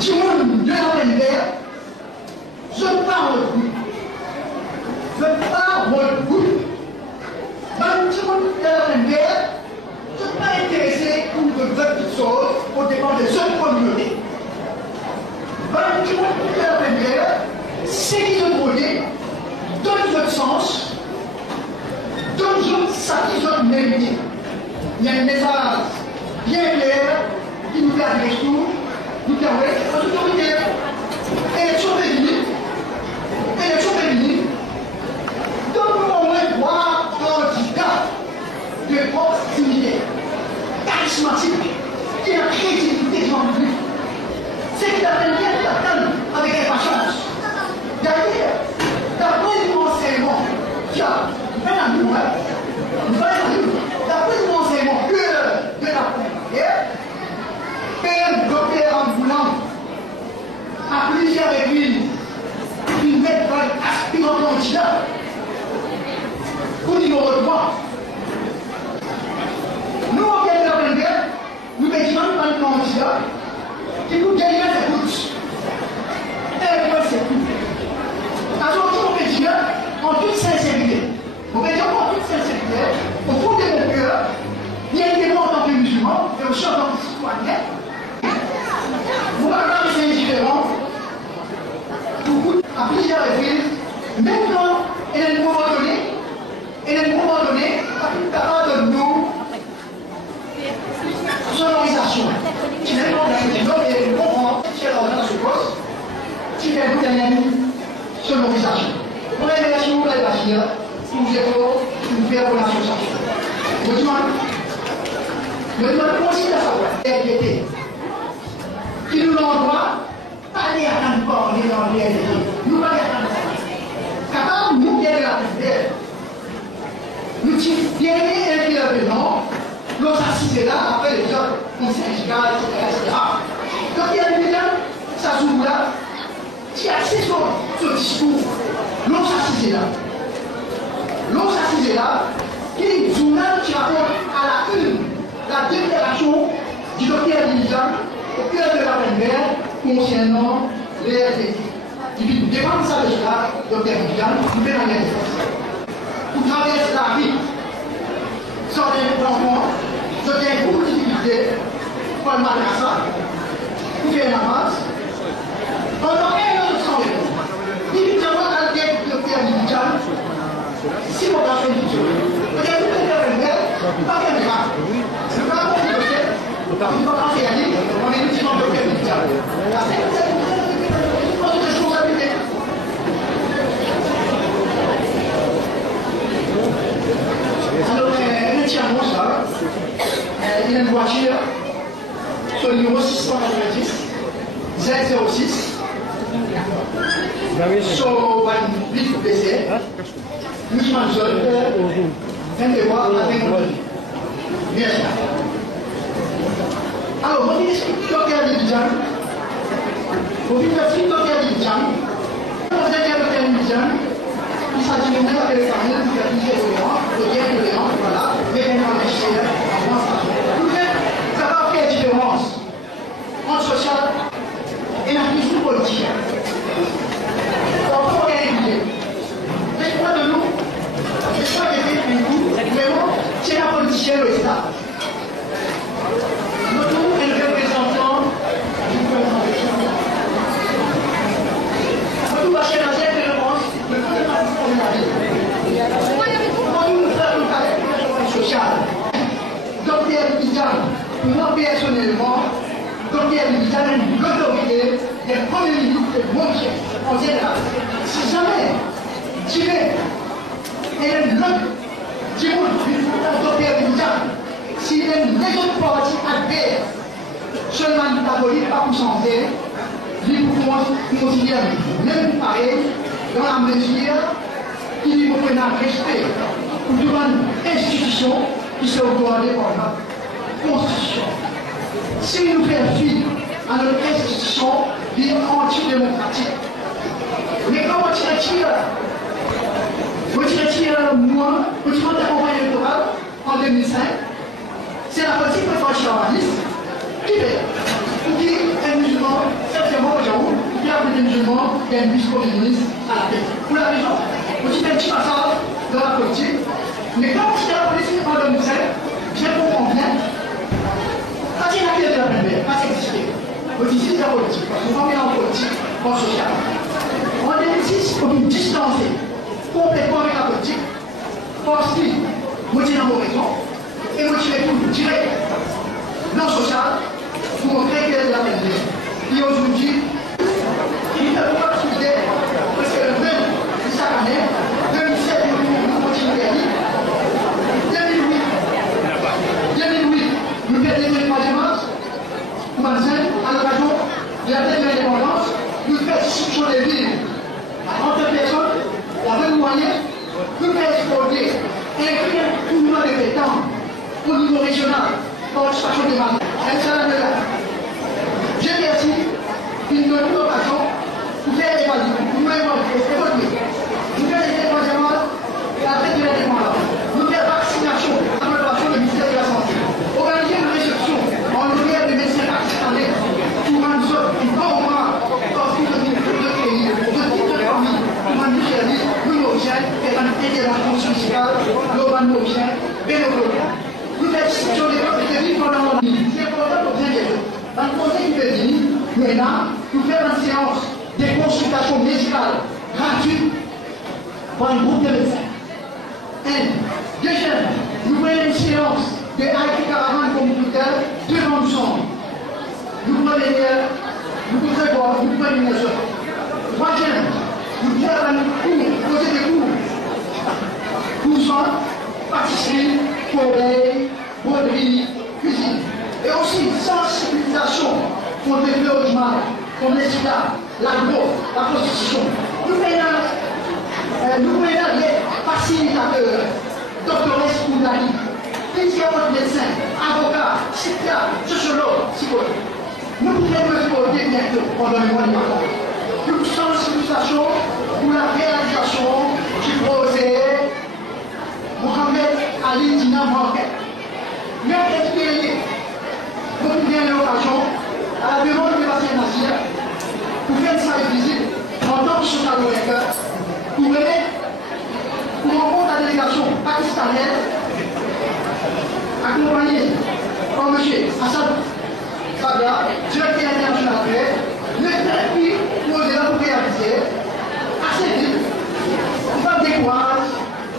Du monde de la lumière, je parle beaucoup. Je parle beaucoup. Dans du monde de la lumière, je ne suis pas intéressé pour de petites choses au dépend des autres communautés. Dans du monde de la lumière, ce qui se produit donne votre sens, donne votre satisfaction mérité. Il y a un message bien clair qui nous fait un discours. Nous avons notre autorité, élection des limites, qui vous délivre des routes. Et vous c'est tout. Alors, on peut dire en toute sincérité, on peut dire en toute sincérité, au fond de mon cœur, bien évidemment en tant que musulman, mais aussi en tant que citoyen, vous regardez c'est indifférent, à plusieurs reprises, même quand elle est à un moment donné, capable de nous sonorisation. Tu n'es pas dans et nous comprend, si elle est dans ce poste, si elle est dans une sonorisation. Pour les relations, pour les bâtiments, pour vous efforts, pour vous faire pour l'association. Je demande aussi à savoir, RDT, qui nous l'envoie, pas aller à un port, ni dans les RDT. Nous pas aller à un port. Car nous bien la prière, nous bien évidemment, l'on s'assise là, après les autres, on s'inspire, etc. Donc il y a des gens, ça s'ouvre là, qui accède sur ce discours, l'on s'assise là. L'on s'assise là, qui est une journal qui rapporte à la une la déclaration du docteur Dijan au cœur de la primaire concernant les RDT. Il dit, devant ça de cela, docteur Dijan, vous faites la même chose. Vous traversez la vie sans des enfants, sans des beaucoup de difficultés, pour le madrasa, vous faites la masse. Pendant un an de sang, il dit, nous avons la tête du docteur Dijan, si vous avez fait du tout, vous avez fait la primaire, pas bien grave. C'est pas bon de faire, il faut pas faire aller, on est utilement de faire du diable. C'est une responsabilité. Alors, un petit annonce là, il y a une voiture sur le numéro 690, Z06, sur une publique PC, nous sommes seuls, 22 mois à 20 mois. Bien sûr. Alors, vous dites que docteur Dijan, vous dites que docteur Dijan, vous êtes docteur Dijan, il s'agit de nous avec les familles, qui a plusieurs éléments, voilà, mais maintenant les chers, vous savez quelle différence entre social et l'activisme politique. On peut réaliser. Mais quoi de nous, c'est pas des faits du coup, vraiment, c'est la politicienne au État. Nous sommes les représentants du gouvernement. Nous va chez la tête de l'Europe, nous nous faisons une caractérisation sociale. Docteur Dijan, moi personnellement, docteur Dijan a l'autorité des premiers ministres de mon chef en général. Si jamais tiré et l'autre du docteur Dijan, si les autres partis adhèrent seulement du catholique, pas pour santé, ils considèrent même pareil dans la mesure qu'ils prennent un respect pour une institution qui se gouvernée par la Constitution. Si nous faisons fi à notre institution qui est antidémocratique, mais quand on retire moi, quand tu prends ta campagne électorale en 2005, c'est la politique préférentialiste qui fait. Qui est un musulman, certainement au Japon, qui a appelé musulman, il y a une vice-communiste à la tête. Pour la raison, on dit un petit passage dans la politique, mais quand c'est la politique en 2005, je comprends bien, quand il y a la clé de la primaire, pas exister. On dit c'est la politique, parce qu'on va en politique, en social. En 2006, on peut distancer complètement avec la politique, parce que, moi je dis dans vos raisons, et moi je vais tout direct, non social, pour montrer qu'il y a de la primaire. Et aujourd'hui, il ne peut pas discuter, parce que le même, chaque année, 2007, nous continuons à dire, 2008, nous faisons les 3 mars, à l'occasion de la fête de l'indépendance, nous faisons discussion des villes entre personnes, la même moyen, nous faisons exporter et écrire tout le monde de pétants au niveau régional, participation des marques. Je remercie une bonne occasion pour faire évaluer, pour évaluer. Nous faisons les évaluements et la fête de l'indépendance. Nous faisons vaccination, approbation du ministère de la Santé. Organiser une réception en l'honneur des médecins pakistanais pour rendre MENA pour faire une séance de consultation médicale gratuite pour un groupe de médecins. Deuxième, nous prenons une séance de Haïti Caravane communautaire devant nous sommes. Nous prenons les liens, nous prenons une maison. Troisième, nous prenons un cours, poser des cours. Pour ça, pâtisserie, corbeille, broderie, cuisine. Et aussi sensibilisation contre le logement, contre les sida, l'agro, la prostitution. Nous prenons les facilitateurs, docteurs Koudani, physiologues médecins, avocats, psychiatres, sociologues, psychologues. Nous pouvons des bientôt pendant le mois de mars. Une sensibilisation pour la réalisation du projet Mohamed Ali Dina Marquet. Même expérience, vous pouvez l'occasion, à la demande de Bastien Nassir, pour faire sa visite en tant que social worker, pour rencontrer la délégation pakistanaise, accompagnée par M. Hassan Fabia, directeur international de le défi posé là pour réaliser assez vite, pour faire des courages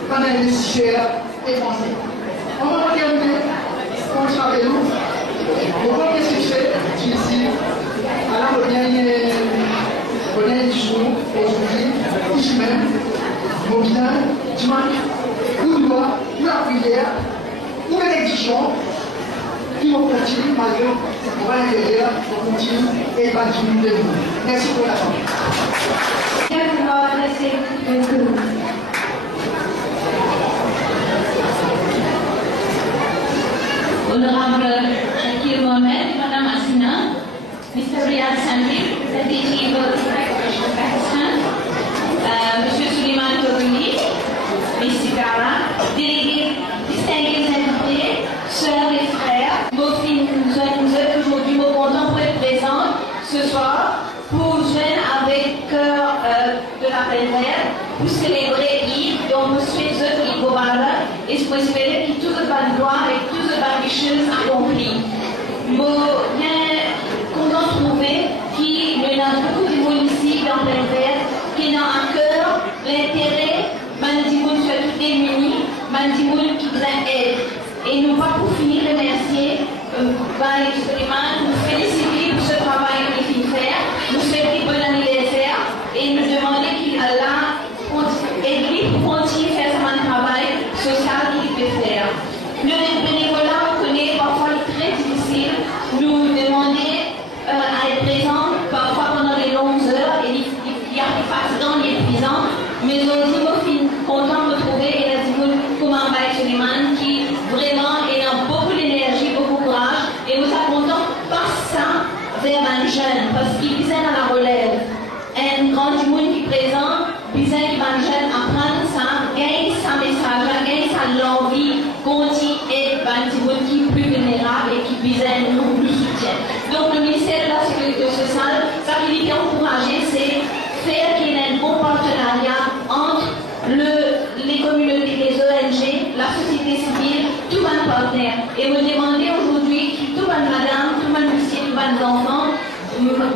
pendant les nécessaires et français. On va terminer, comme vous savez, nous, au premier succès, ici, à la dernière jour, aujourd'hui, ici même, nos biens, dimanche, ou le doigt, ou la prière, ou l'élection, qui vont continuer malgré le pouvoir intérieur, on continue et va diminuer de nous. Merci pour l'attention. Honorable Shakir Mohamed, Madame Asina, Mr. Riyad Sandir, the DG of Pakistan, Monsieur Suleiman Touruli, Ms. Sikara, délégués, distingués invités, sœurs et frères, vous êtes aujourd'hui mon content pour être présents ce soir pour joindre avec cœur de la pleine terre pour célébrer Eid, dont nous souhaitons Eid Mubarak et pour espérer que tout le bonne gloire et toutes les bonnes choses accomplies. Nous bien content de trouver qu'il y a beaucoup de monde ici dans pleine terre qui ont à cœur l'intérêt, Mandimoun soit tout démunis, Mandimoun qui vous aide. Et nous pas pour finir remercier Baïk Suleiman, nous féliciter pour ce travail qu'il fait faire, nous souhaiter bon anniversaire et nous demander qu'il Allah aide lui pour continuer à faire ce travail social qu'il peut faire. Le bénévolat, on connaît parfois très difficile, nous demander à être présent parfois pendant les longues heures et il y a des fatigants, des épuisants, mais aussi moi je suis content de retrouver et la Dimoun comme Baïk Suleiman qui vraiment ayant beaucoup d'énergie, beaucoup de courage et nous sommes contents par ça vers un jeune parce qu'il vient à la relève. Un grand monde qui est présent, vient à un jeune apprendre ça, gagne sa message, gagne sa l'envie, continue et un monde qui est plus vulnérable et qui vient nous soutient. Donc le ministère de la Sécurité sociale, ça qui est encouragé, c'est faire qu'il y ait un bon partenariat entre les communautés, les ONG, la société civile, tout le partenaire. Et me demander aujourd'hui, tout le madame, tout le monsieur, tout le enfants,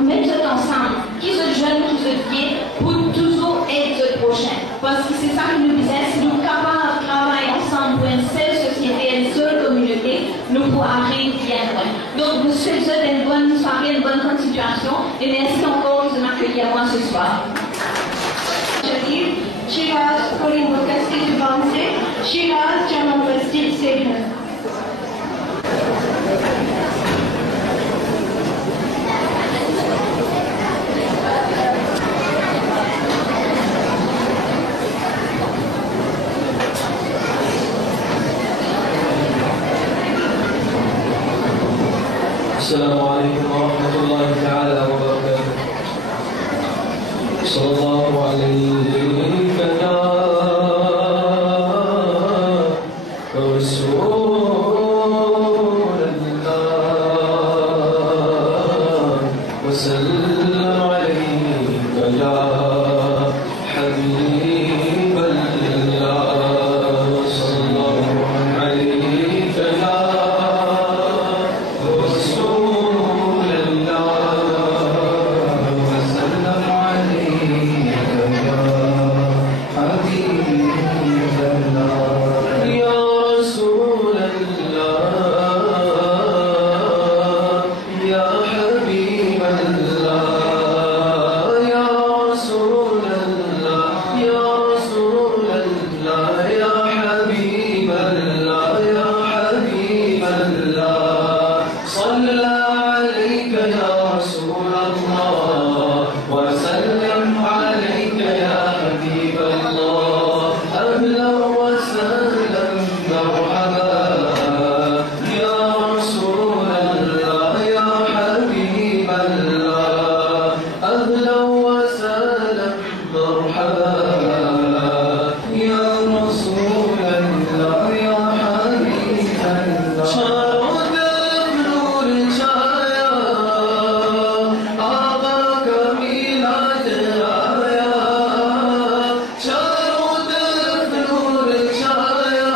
mettre ensemble, qui sont jeunes, qui sont vieux, pour toujours être le prochain. Parce que c'est ça que nous disons, si nous sommes capables de travailler ensemble pour une seule société, une seule communauté, nous pourrons arriver bien loin. Donc, nous souhaitons une bonne soirée, une bonne continuation, et merci encore de m'accueillir à moi ce soir. Shiraz, Colin University to Bounce, Shiraz, German University, Sydney. السلام عليكم ورحمة الله تعالى وبركاته. صلى الله عليك يا رسول الله وسلم عليك يا حبيب الله صلى الله عليك يا رسول الله الله وسلم عليك يا حبيب الله أهلا وسهلا مرحبا يا رسول الله يا حبيب الله أهلا وسهلا مرحبا يا رسول الله يا حبيب الله شارود نور छाया आका का मिलाद आया चारों तरफ नूर छाया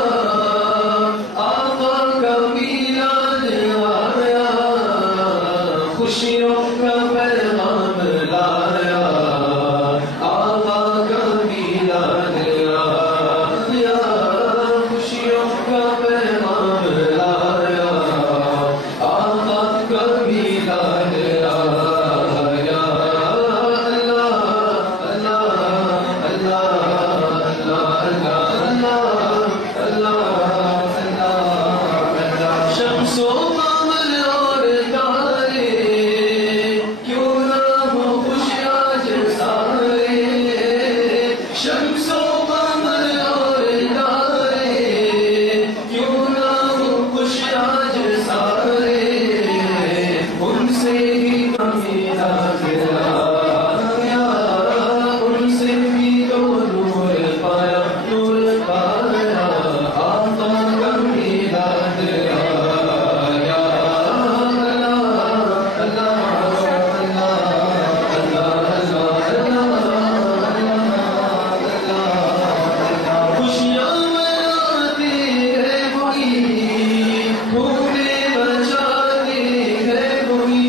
आका का मिलाद आया खुशियों का पैगाम लाया आका का मिलाद आया खुशियों का पैगाम लाया आका का मिलाद आया अल्लाह अल्लाह अल्लाह अल्लाह शम्सो कमर और तारे क्यों ना हो खुश आज सारे शम्सो कमर और तारे क्यों ना हो खुश आज सारे उनसे ही मेरा गिरा उनसे भी तो नूर पाया आका का मिलाद आया खुशियाँ मनाते हैं कोई भूले बचाते हैं कोई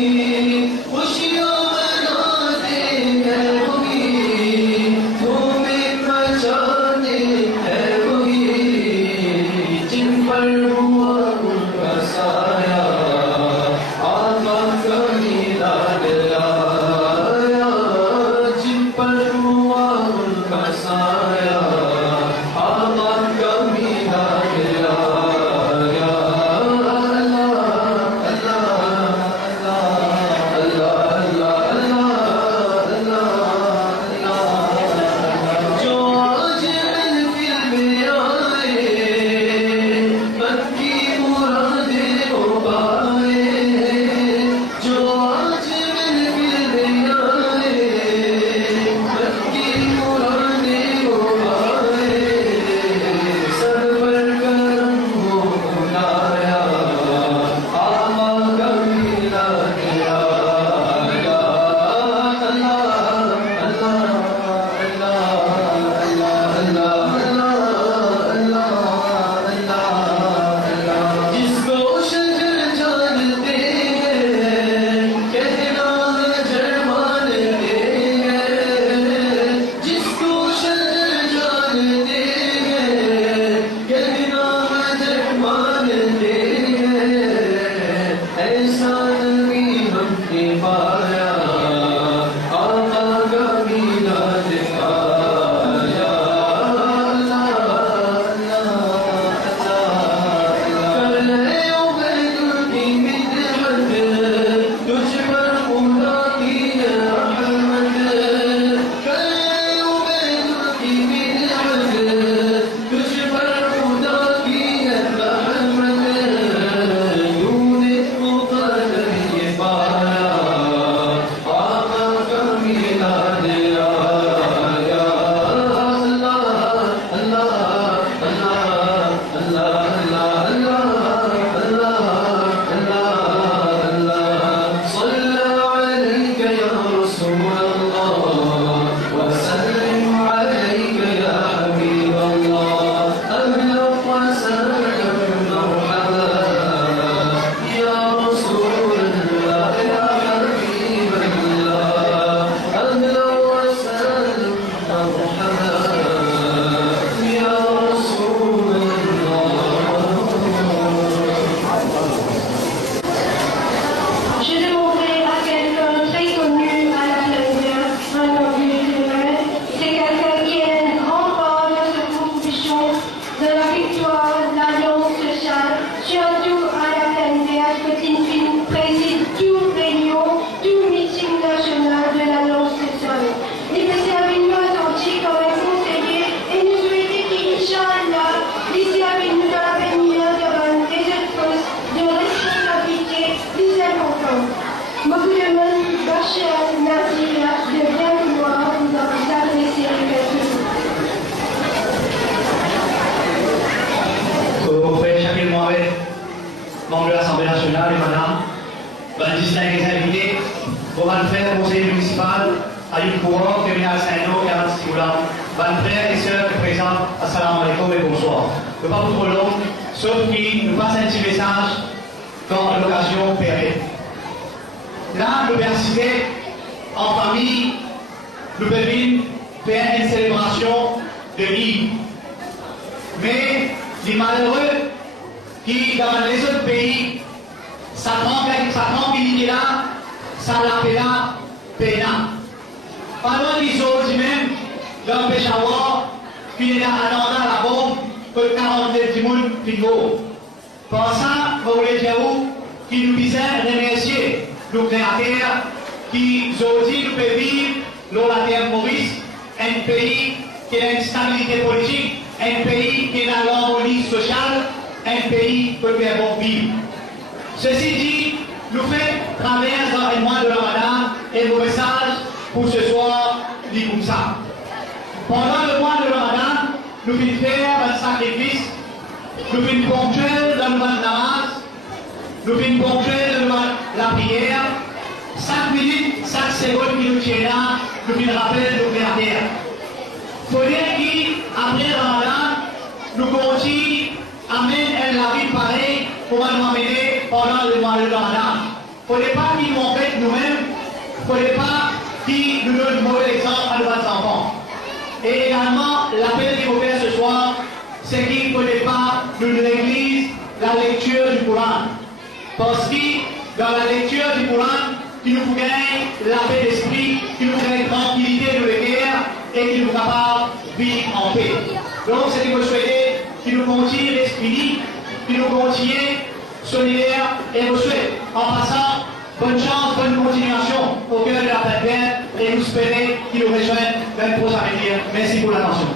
खुशियाँ मनाते हैं कोई भूले बचाते हैं कोई जिन पर हुआ उनका साया आका का मिलाद आया जिन पर हुआ उनका साया आका का मिलाद आया जो आज महफिल में आए मन की मुरादें हो पाए जो आज महफिल में आए मन की मुरादें हो पाए सर पर करम हो बुलाया आका का मिलाद आया जिसको शजर जानते हैं कहना नजर मानते हैं जिसको शजर जानते हैं कहना नजर मानते हैं ऐसा नबी हमने पाया आका का मिलाद आया कर ले उबैदुल की मिदहत तुझ पर खुदा की रहमत कर ले उबैदुल की मिदहत तुझ पर खुदा की रहमत यूं ने मुक़द्दर ये पाया आका का मिलाद आया अल्लाह अल्लाह chers conseillers municipaux, Ayoub Koura, Terminal Saint-Lô, Yaran Stigoula, van frères et sœurs présents, assalamu alaikum et bonsoir. Je ne vais pas vous trop long, sauf qu'il nous passe un petit message quand l'occasion permet. Là, nous allons citer en famille, nous devons faire une célébration de l'île. Mais les malheureux qui, dans les autres pays, sa tranquillité là, ça l'appelle là, pénal. Pendant qu'ils ont dit même, dans le Peshawar, qu'il est à la bombe, que 49 personnes finissent. Pour ça, vous voulez dire qui nous disait remercier nos créateurs qui ont dit nous pouvons vivre dans la terre Maurice, un pays qui a une stabilité politique, un pays qui a une harmonie sociale, un pays que nous pouvons vivre. Ceci dit, nous faisons traverser dans le mois de Ramadan et nos messages pour ce soir dit comme ça. Pendant le mois de Ramadan, nous venons faire un sacrifice, nous venons ponctuer dans le mois de Namaz, nous venons ponctuer dans la prière. Chaque minute, chaque seconde qui nous tient là, nous venons rappeler nos créateurs. Il faut dire qu'après Ramadan, nous continuons à mener la vie pareille pour nous amener pendant le mois de Ramadan. Il ne faut pas qu'ils nous embêtent nous-mêmes, il ne faut pas qui nous donne mauvais exemple à nos enfants. Et également, l'appel qu'il faut faire ce soir, c'est qu'il ne faut pas nous négliger la lecture du Coran. Parce que dans la lecture du Coran, qui nous gagne la paix d'esprit, qui nous gagne tranquillité de l'égard et qui nous capable de vivre en paix. Donc, c'est ce que je souhaite, qui nous continue l'esprit, qui nous continue solidaire et je souhaite, en passant, bonne chance, bonne continuation au cœur de la fête et nous espérons qu'ils nous rejoignent dans le prochain avenir. Merci pour l'attention.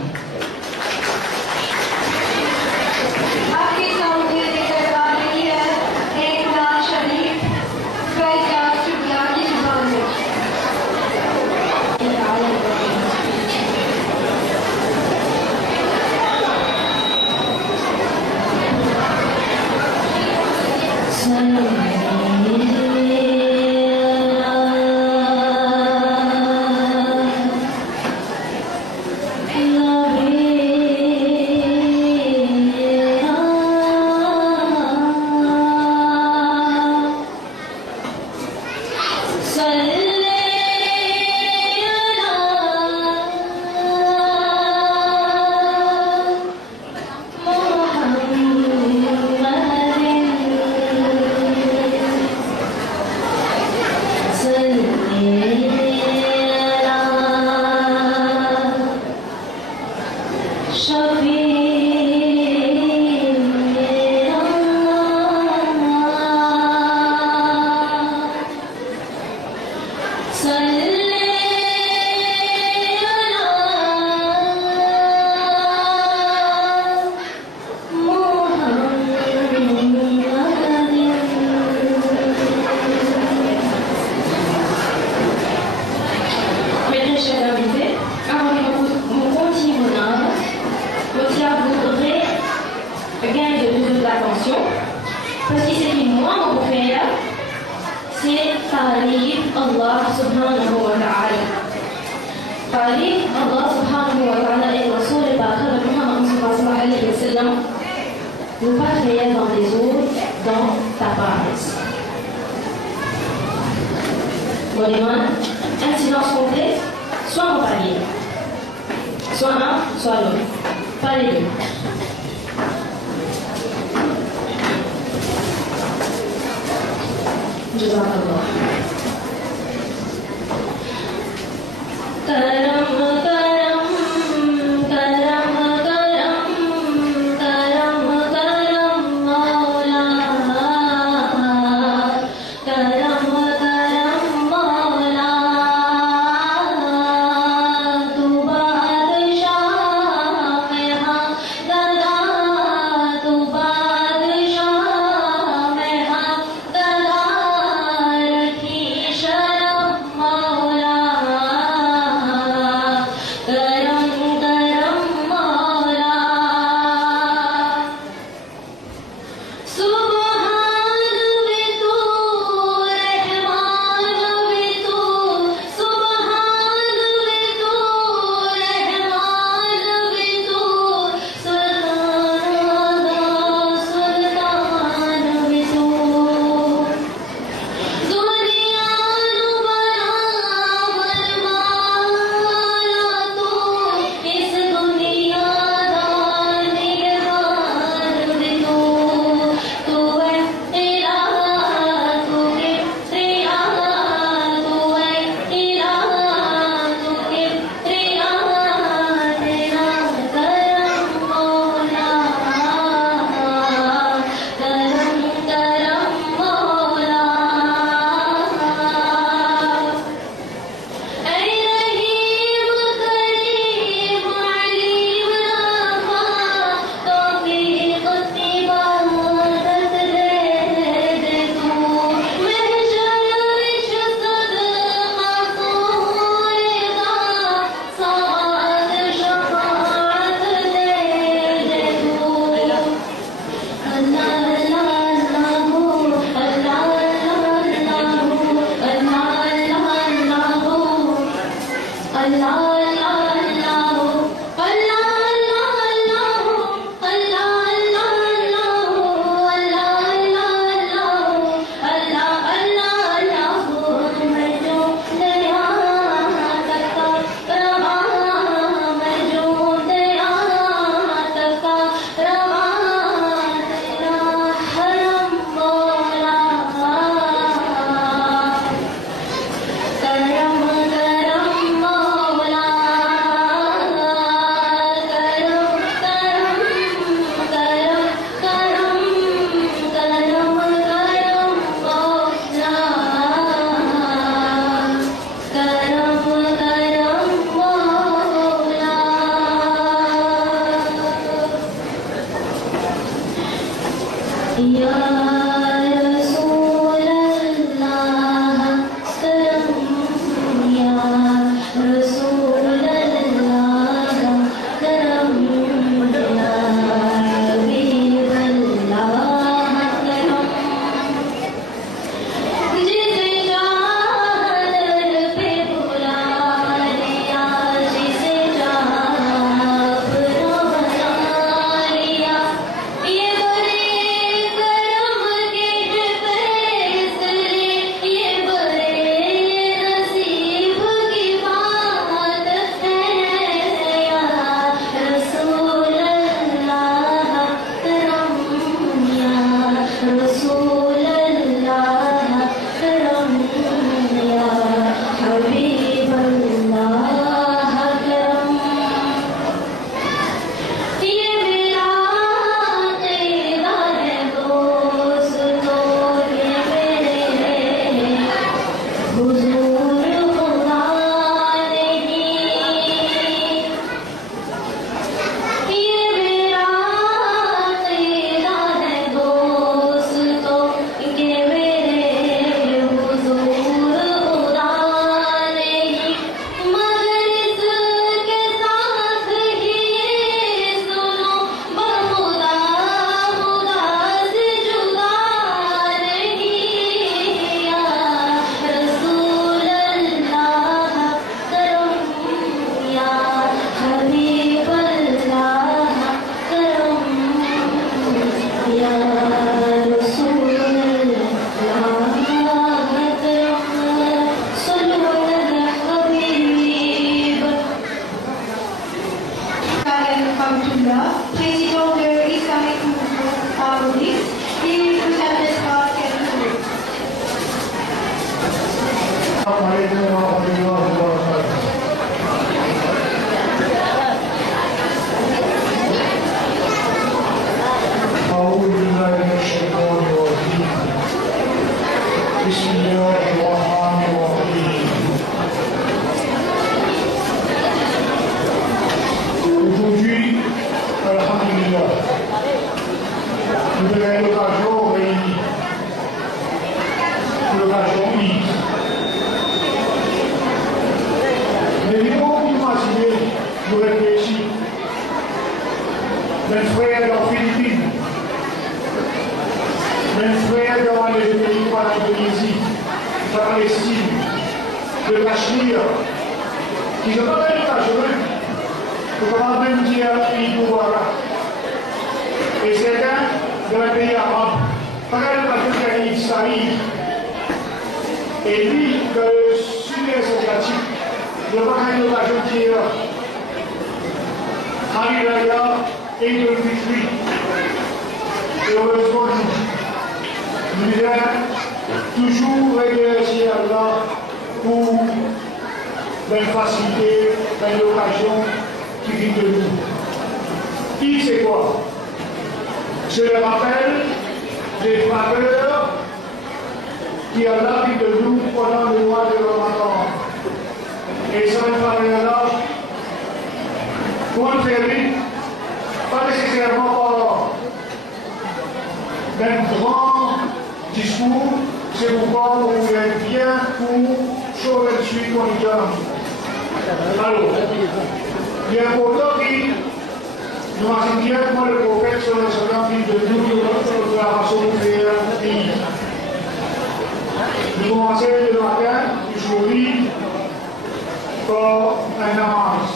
un namaz.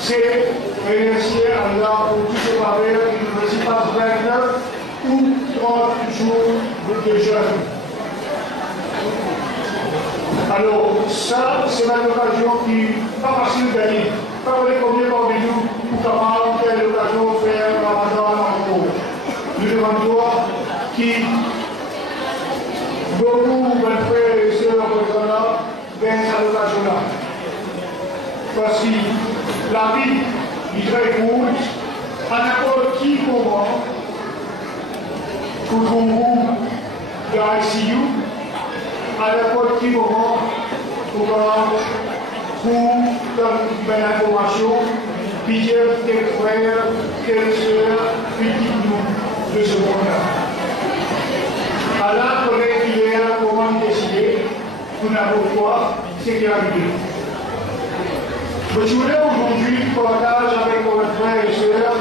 C'est remercier Allah pour tous ces faveurs qui nous réussit pas 29 ou 30 jours de jeûne. Alors, ça, c'est une occasion qui n'est pas facile de gagner. Pas combien parmi nous pour capables de l'occasion de faire Ramadan en cours. Nous demandons qui beaucoup de frères et sœurs là gagnent cette occasion-là. Parce que la vie est très courte, à n'importe qui moment, pour ton groupe de ICU, à n'importe qui moment, pour donner une information, puis dire quel frère, quelle sœur, puis nous de ce monde-là. Allah connaît hier comment décider, nous n'avons pas ce qui est arrivé. Je voulais aujourd'hui partager avec vos frères et sœurs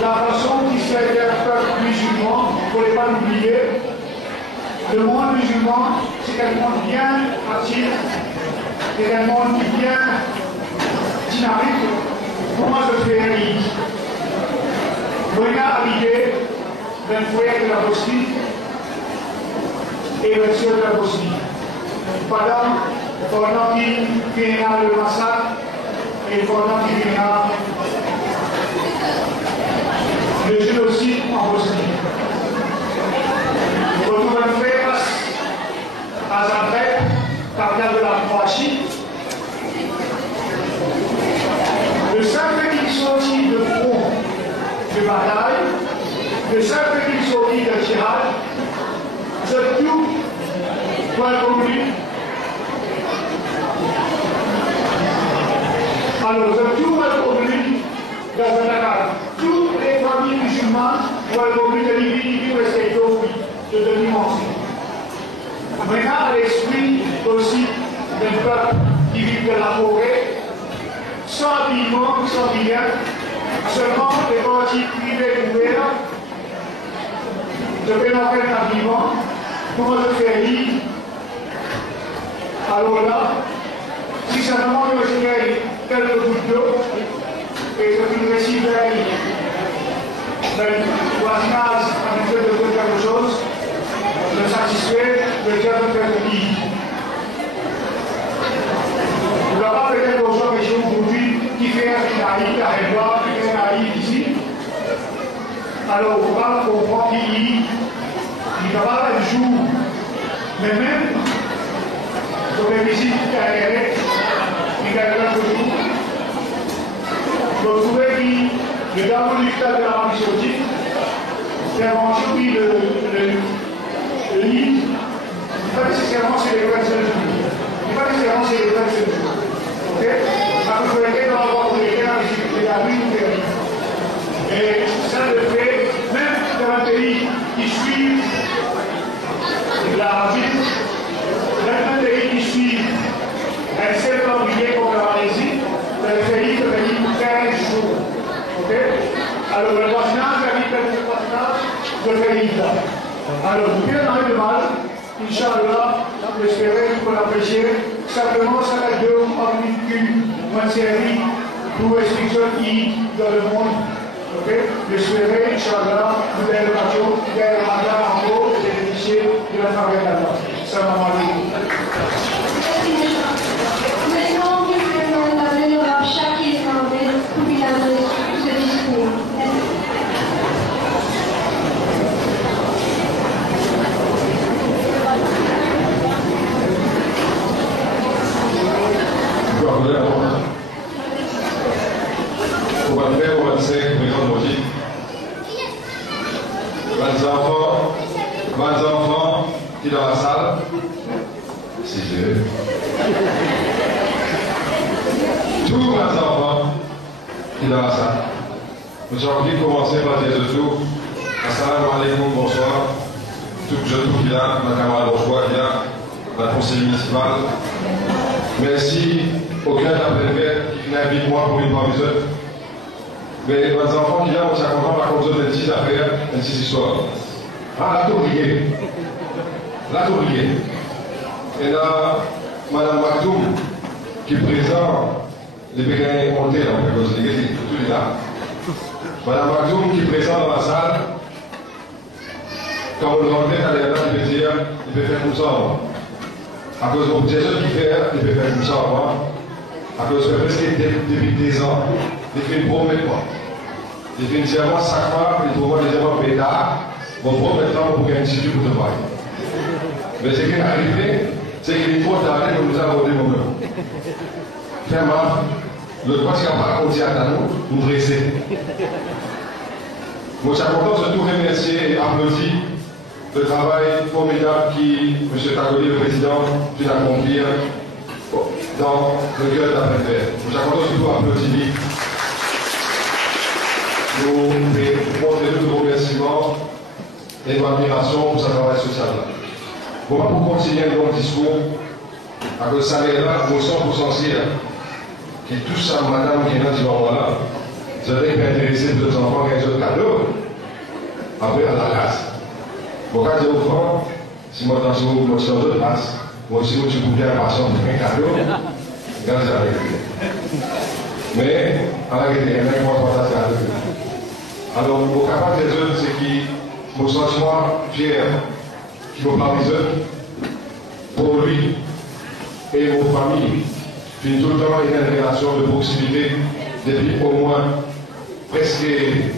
la façon qui s'est fait un peuple musulman, il ne faut pas l'oublier. Le monde musulman, c'est un monde bien actif, c'est un monde bien dynamique. Comment se fait l'Inde? On a habité d'un frère de la Bosnie et d'un sœur de la Bosnie. Pendant qu'il y a le massacre et pendant qu'il y a le génocide en Bosnie. Quand on va faire à Zagreb, capitale de la Croatie, le simple qu'il sortit de front de bataille, le simple qu'il sortit de djihad, c'est tout pour un conflit. Alors, c'est tout un conflit dans un Dakar. Toutes les familles musulmanes ont un conflit de Libye, respecté au pays, de dimension. Maintenant, l'esprit aussi d'un peuple qui vit de la forêt, sans habillement, sans bien, seulement des parties privées ouvertes, de pénétrer l'habillement, pour se faire lire. Alors là, si seulement je retirais quelques gouttes d'eau, et je voudrais si vers le voisinage en train de faire quelque chose, je satisfais de dire de faire le lit. Je ne vais pas peut-être aux gens que j'ai aujourd'hui qui fait un naïf à Rébois, qui fait un naïf ici. Alors, on va comprendre qu'il lit, il ne va pas le jour, mais même sur les visites carrières, il y a un peu de jour. Vous trouvez que le dernier dictat de l'Arabie Saoudite, c'est un manchot qui le lit, pas nécessairement c'est les 25 jours. Pas nécessairement c'est les 25 jours. Ok? Parce que vous avez dans le bord de l'écart, il y a une ou deux. Et ça le fait, même dans un pays qui suit l'Arabie, dans un pays qui suit un seul calendrier comme la Malaisie, dans le pays de 15 jours. Ok? Alors le voisinage, la vie de voisinage, de pays là. Alors, bien dans le mal, Inch'Allah, j'espérais qu'on l'apprécier. Simplement, ça va deux une série pour expliquer dans le monde. Ok? J'espérais, Inch'Allah, vous avez l'occasion d'être en haut et de bénéficier de la faveur d'Allah. Salam alaikum. Maintenant, je vous demande la venue à chaque Islandais pour lui donner ce discours. Pour un frère ou un sœur, enfants qui dans la salle, c'est Dieu. Tous les enfants qui dans la salle. Nous avons envie de commencer par dire de tout. Assalamu alaikum, bonsoir. Tout jeune qui est là, ma camarade bourgeois qui est là, la conseillère municipale. Merci au cœur de la préfète qui m'invite moi pour une proviseuse. Mais les enfants qui là, on s'est content par contre des petites affaires, des petites histoires. Ah, la tourrier. La tourrier. Et là, Madame Maktoum, qui présente les béguins montés, là, parce que tout est là. Madame Magdoum qui est présente dans la salle, quand on le rendait à l'état, il peut dire, il peut faire comme ça. À cause de mon petit qui fait, il peut faire comme ça. À cause de presque depuis 10 ans, il fait une promesse. Définitivement, chaque fois, il trouve des erreurs pétards, bon, maintenant, pour gagner un institut pour travailler. Mais ce qui est arrivé, c'est qu'il faut t'arrêter que nous avons des moments. Vraiment, le droit qui n'a pas continué à nous, nous dresser. Moi, je suis content de tout remercier et applaudir le travail formidable qui, M. Tagoli, le président, vient d'accomplir dans le cœur de la préfère. Je suis content de tout applaudir. Nous montrer tous nos remerciements et nos admirations pour ce travail social-là. Bon, pour continuer un long discours, à cause de ça, là, nous sommes sincères, qui touche ça, madame qui est là, là, vous allez être intéressé de vos enfants qui ont un cadeau, après à la classe. Bon, quand j'ai enfant, si moi, dans ce moment, je suis en classe, moi aussi, je peux bien passer un cadeau, quand j'ai arrêté. Mais, à la guerre, il y a un point de cadeau. Alors, au capable des autres, c'est qui, mon sentiment fier, qui me parle des autres, pour lui et vos familles, puis tout le temps, il y a une relation de proximité depuis au moins presque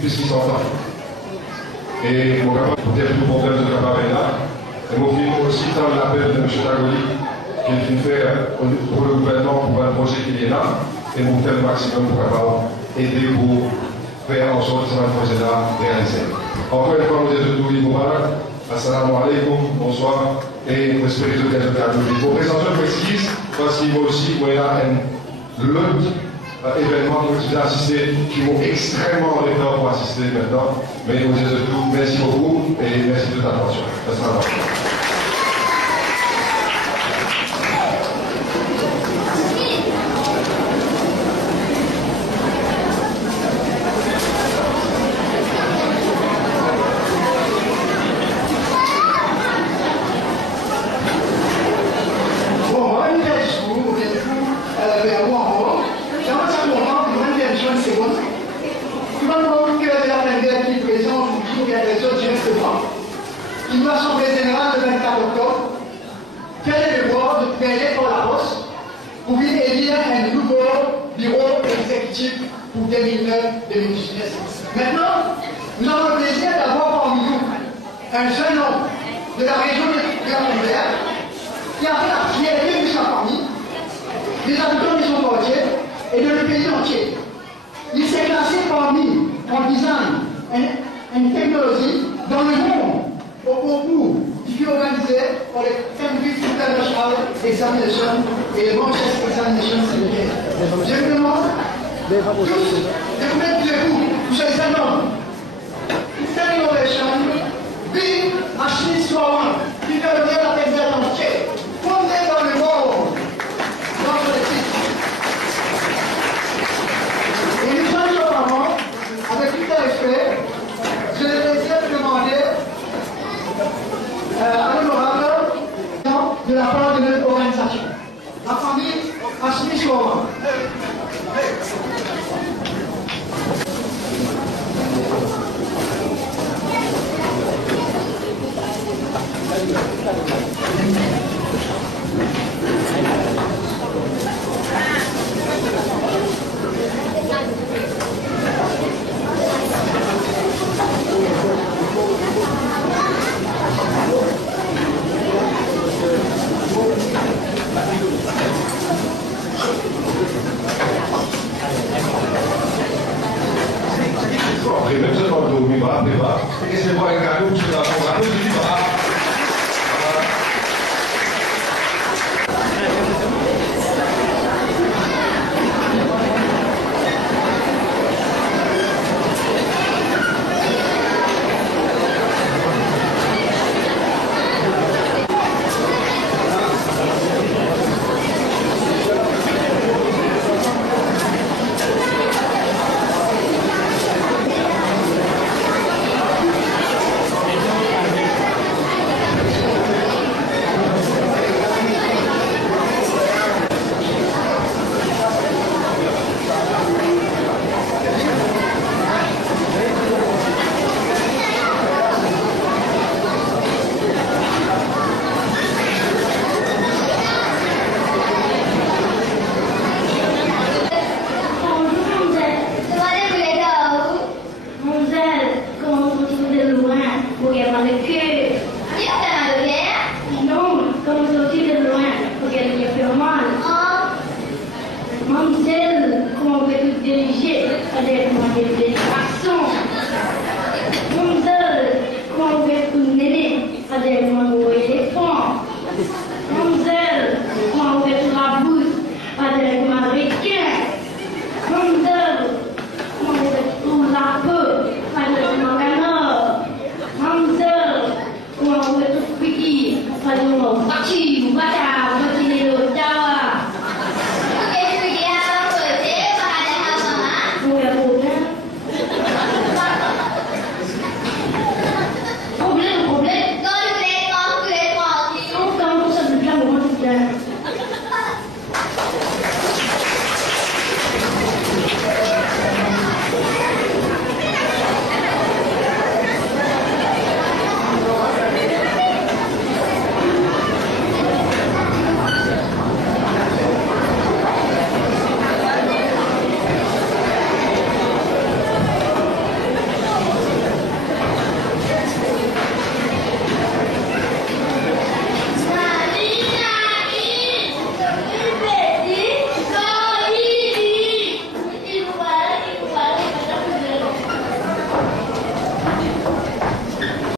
plus de 100 ans. Et mon capable, peut-être tout problème de capable est là. Et mon film aussi, dans l'appel de M. Tagoli, qu'il vient faire pour le gouvernement, pour un projet qui est là, et mon faire le maximum pour capable aider pour faire en sorte que ce projet-là réalisé. Encore une fois, nous disons tout Moubarak, assalamu alaikum, bonsoir, et nous espérons que vous avez vos présentations précises, parce qu'il y a aussi l'autre événement que vous avez assisté, qui m'ont extrêmement retard pour assister maintenant, mais nous disons tout, merci beaucoup, et merci de votre attention. Assalamu alaikum. Une assemblée générale le 24 octobre, quel est le droit de payer pour la Poste pour élire un nouveau bureau exécutif pour 2009-2019. Maintenant, nous avons le plaisir d'avoir parmi nous un jeune homme de la région de la Montbert qui a fait la fierté de sa famille, des habitants de son quartier et de le pays entier. Il s'est classé parmi, en design, une technologie dans le monde au concours qui fut organisé par les Cambridge International Examination et les Manchester Examination Center. Je vous demande tous de vous mettre debout pour ces jeunes hommes. Une telle innovation, big machine soignante qui permet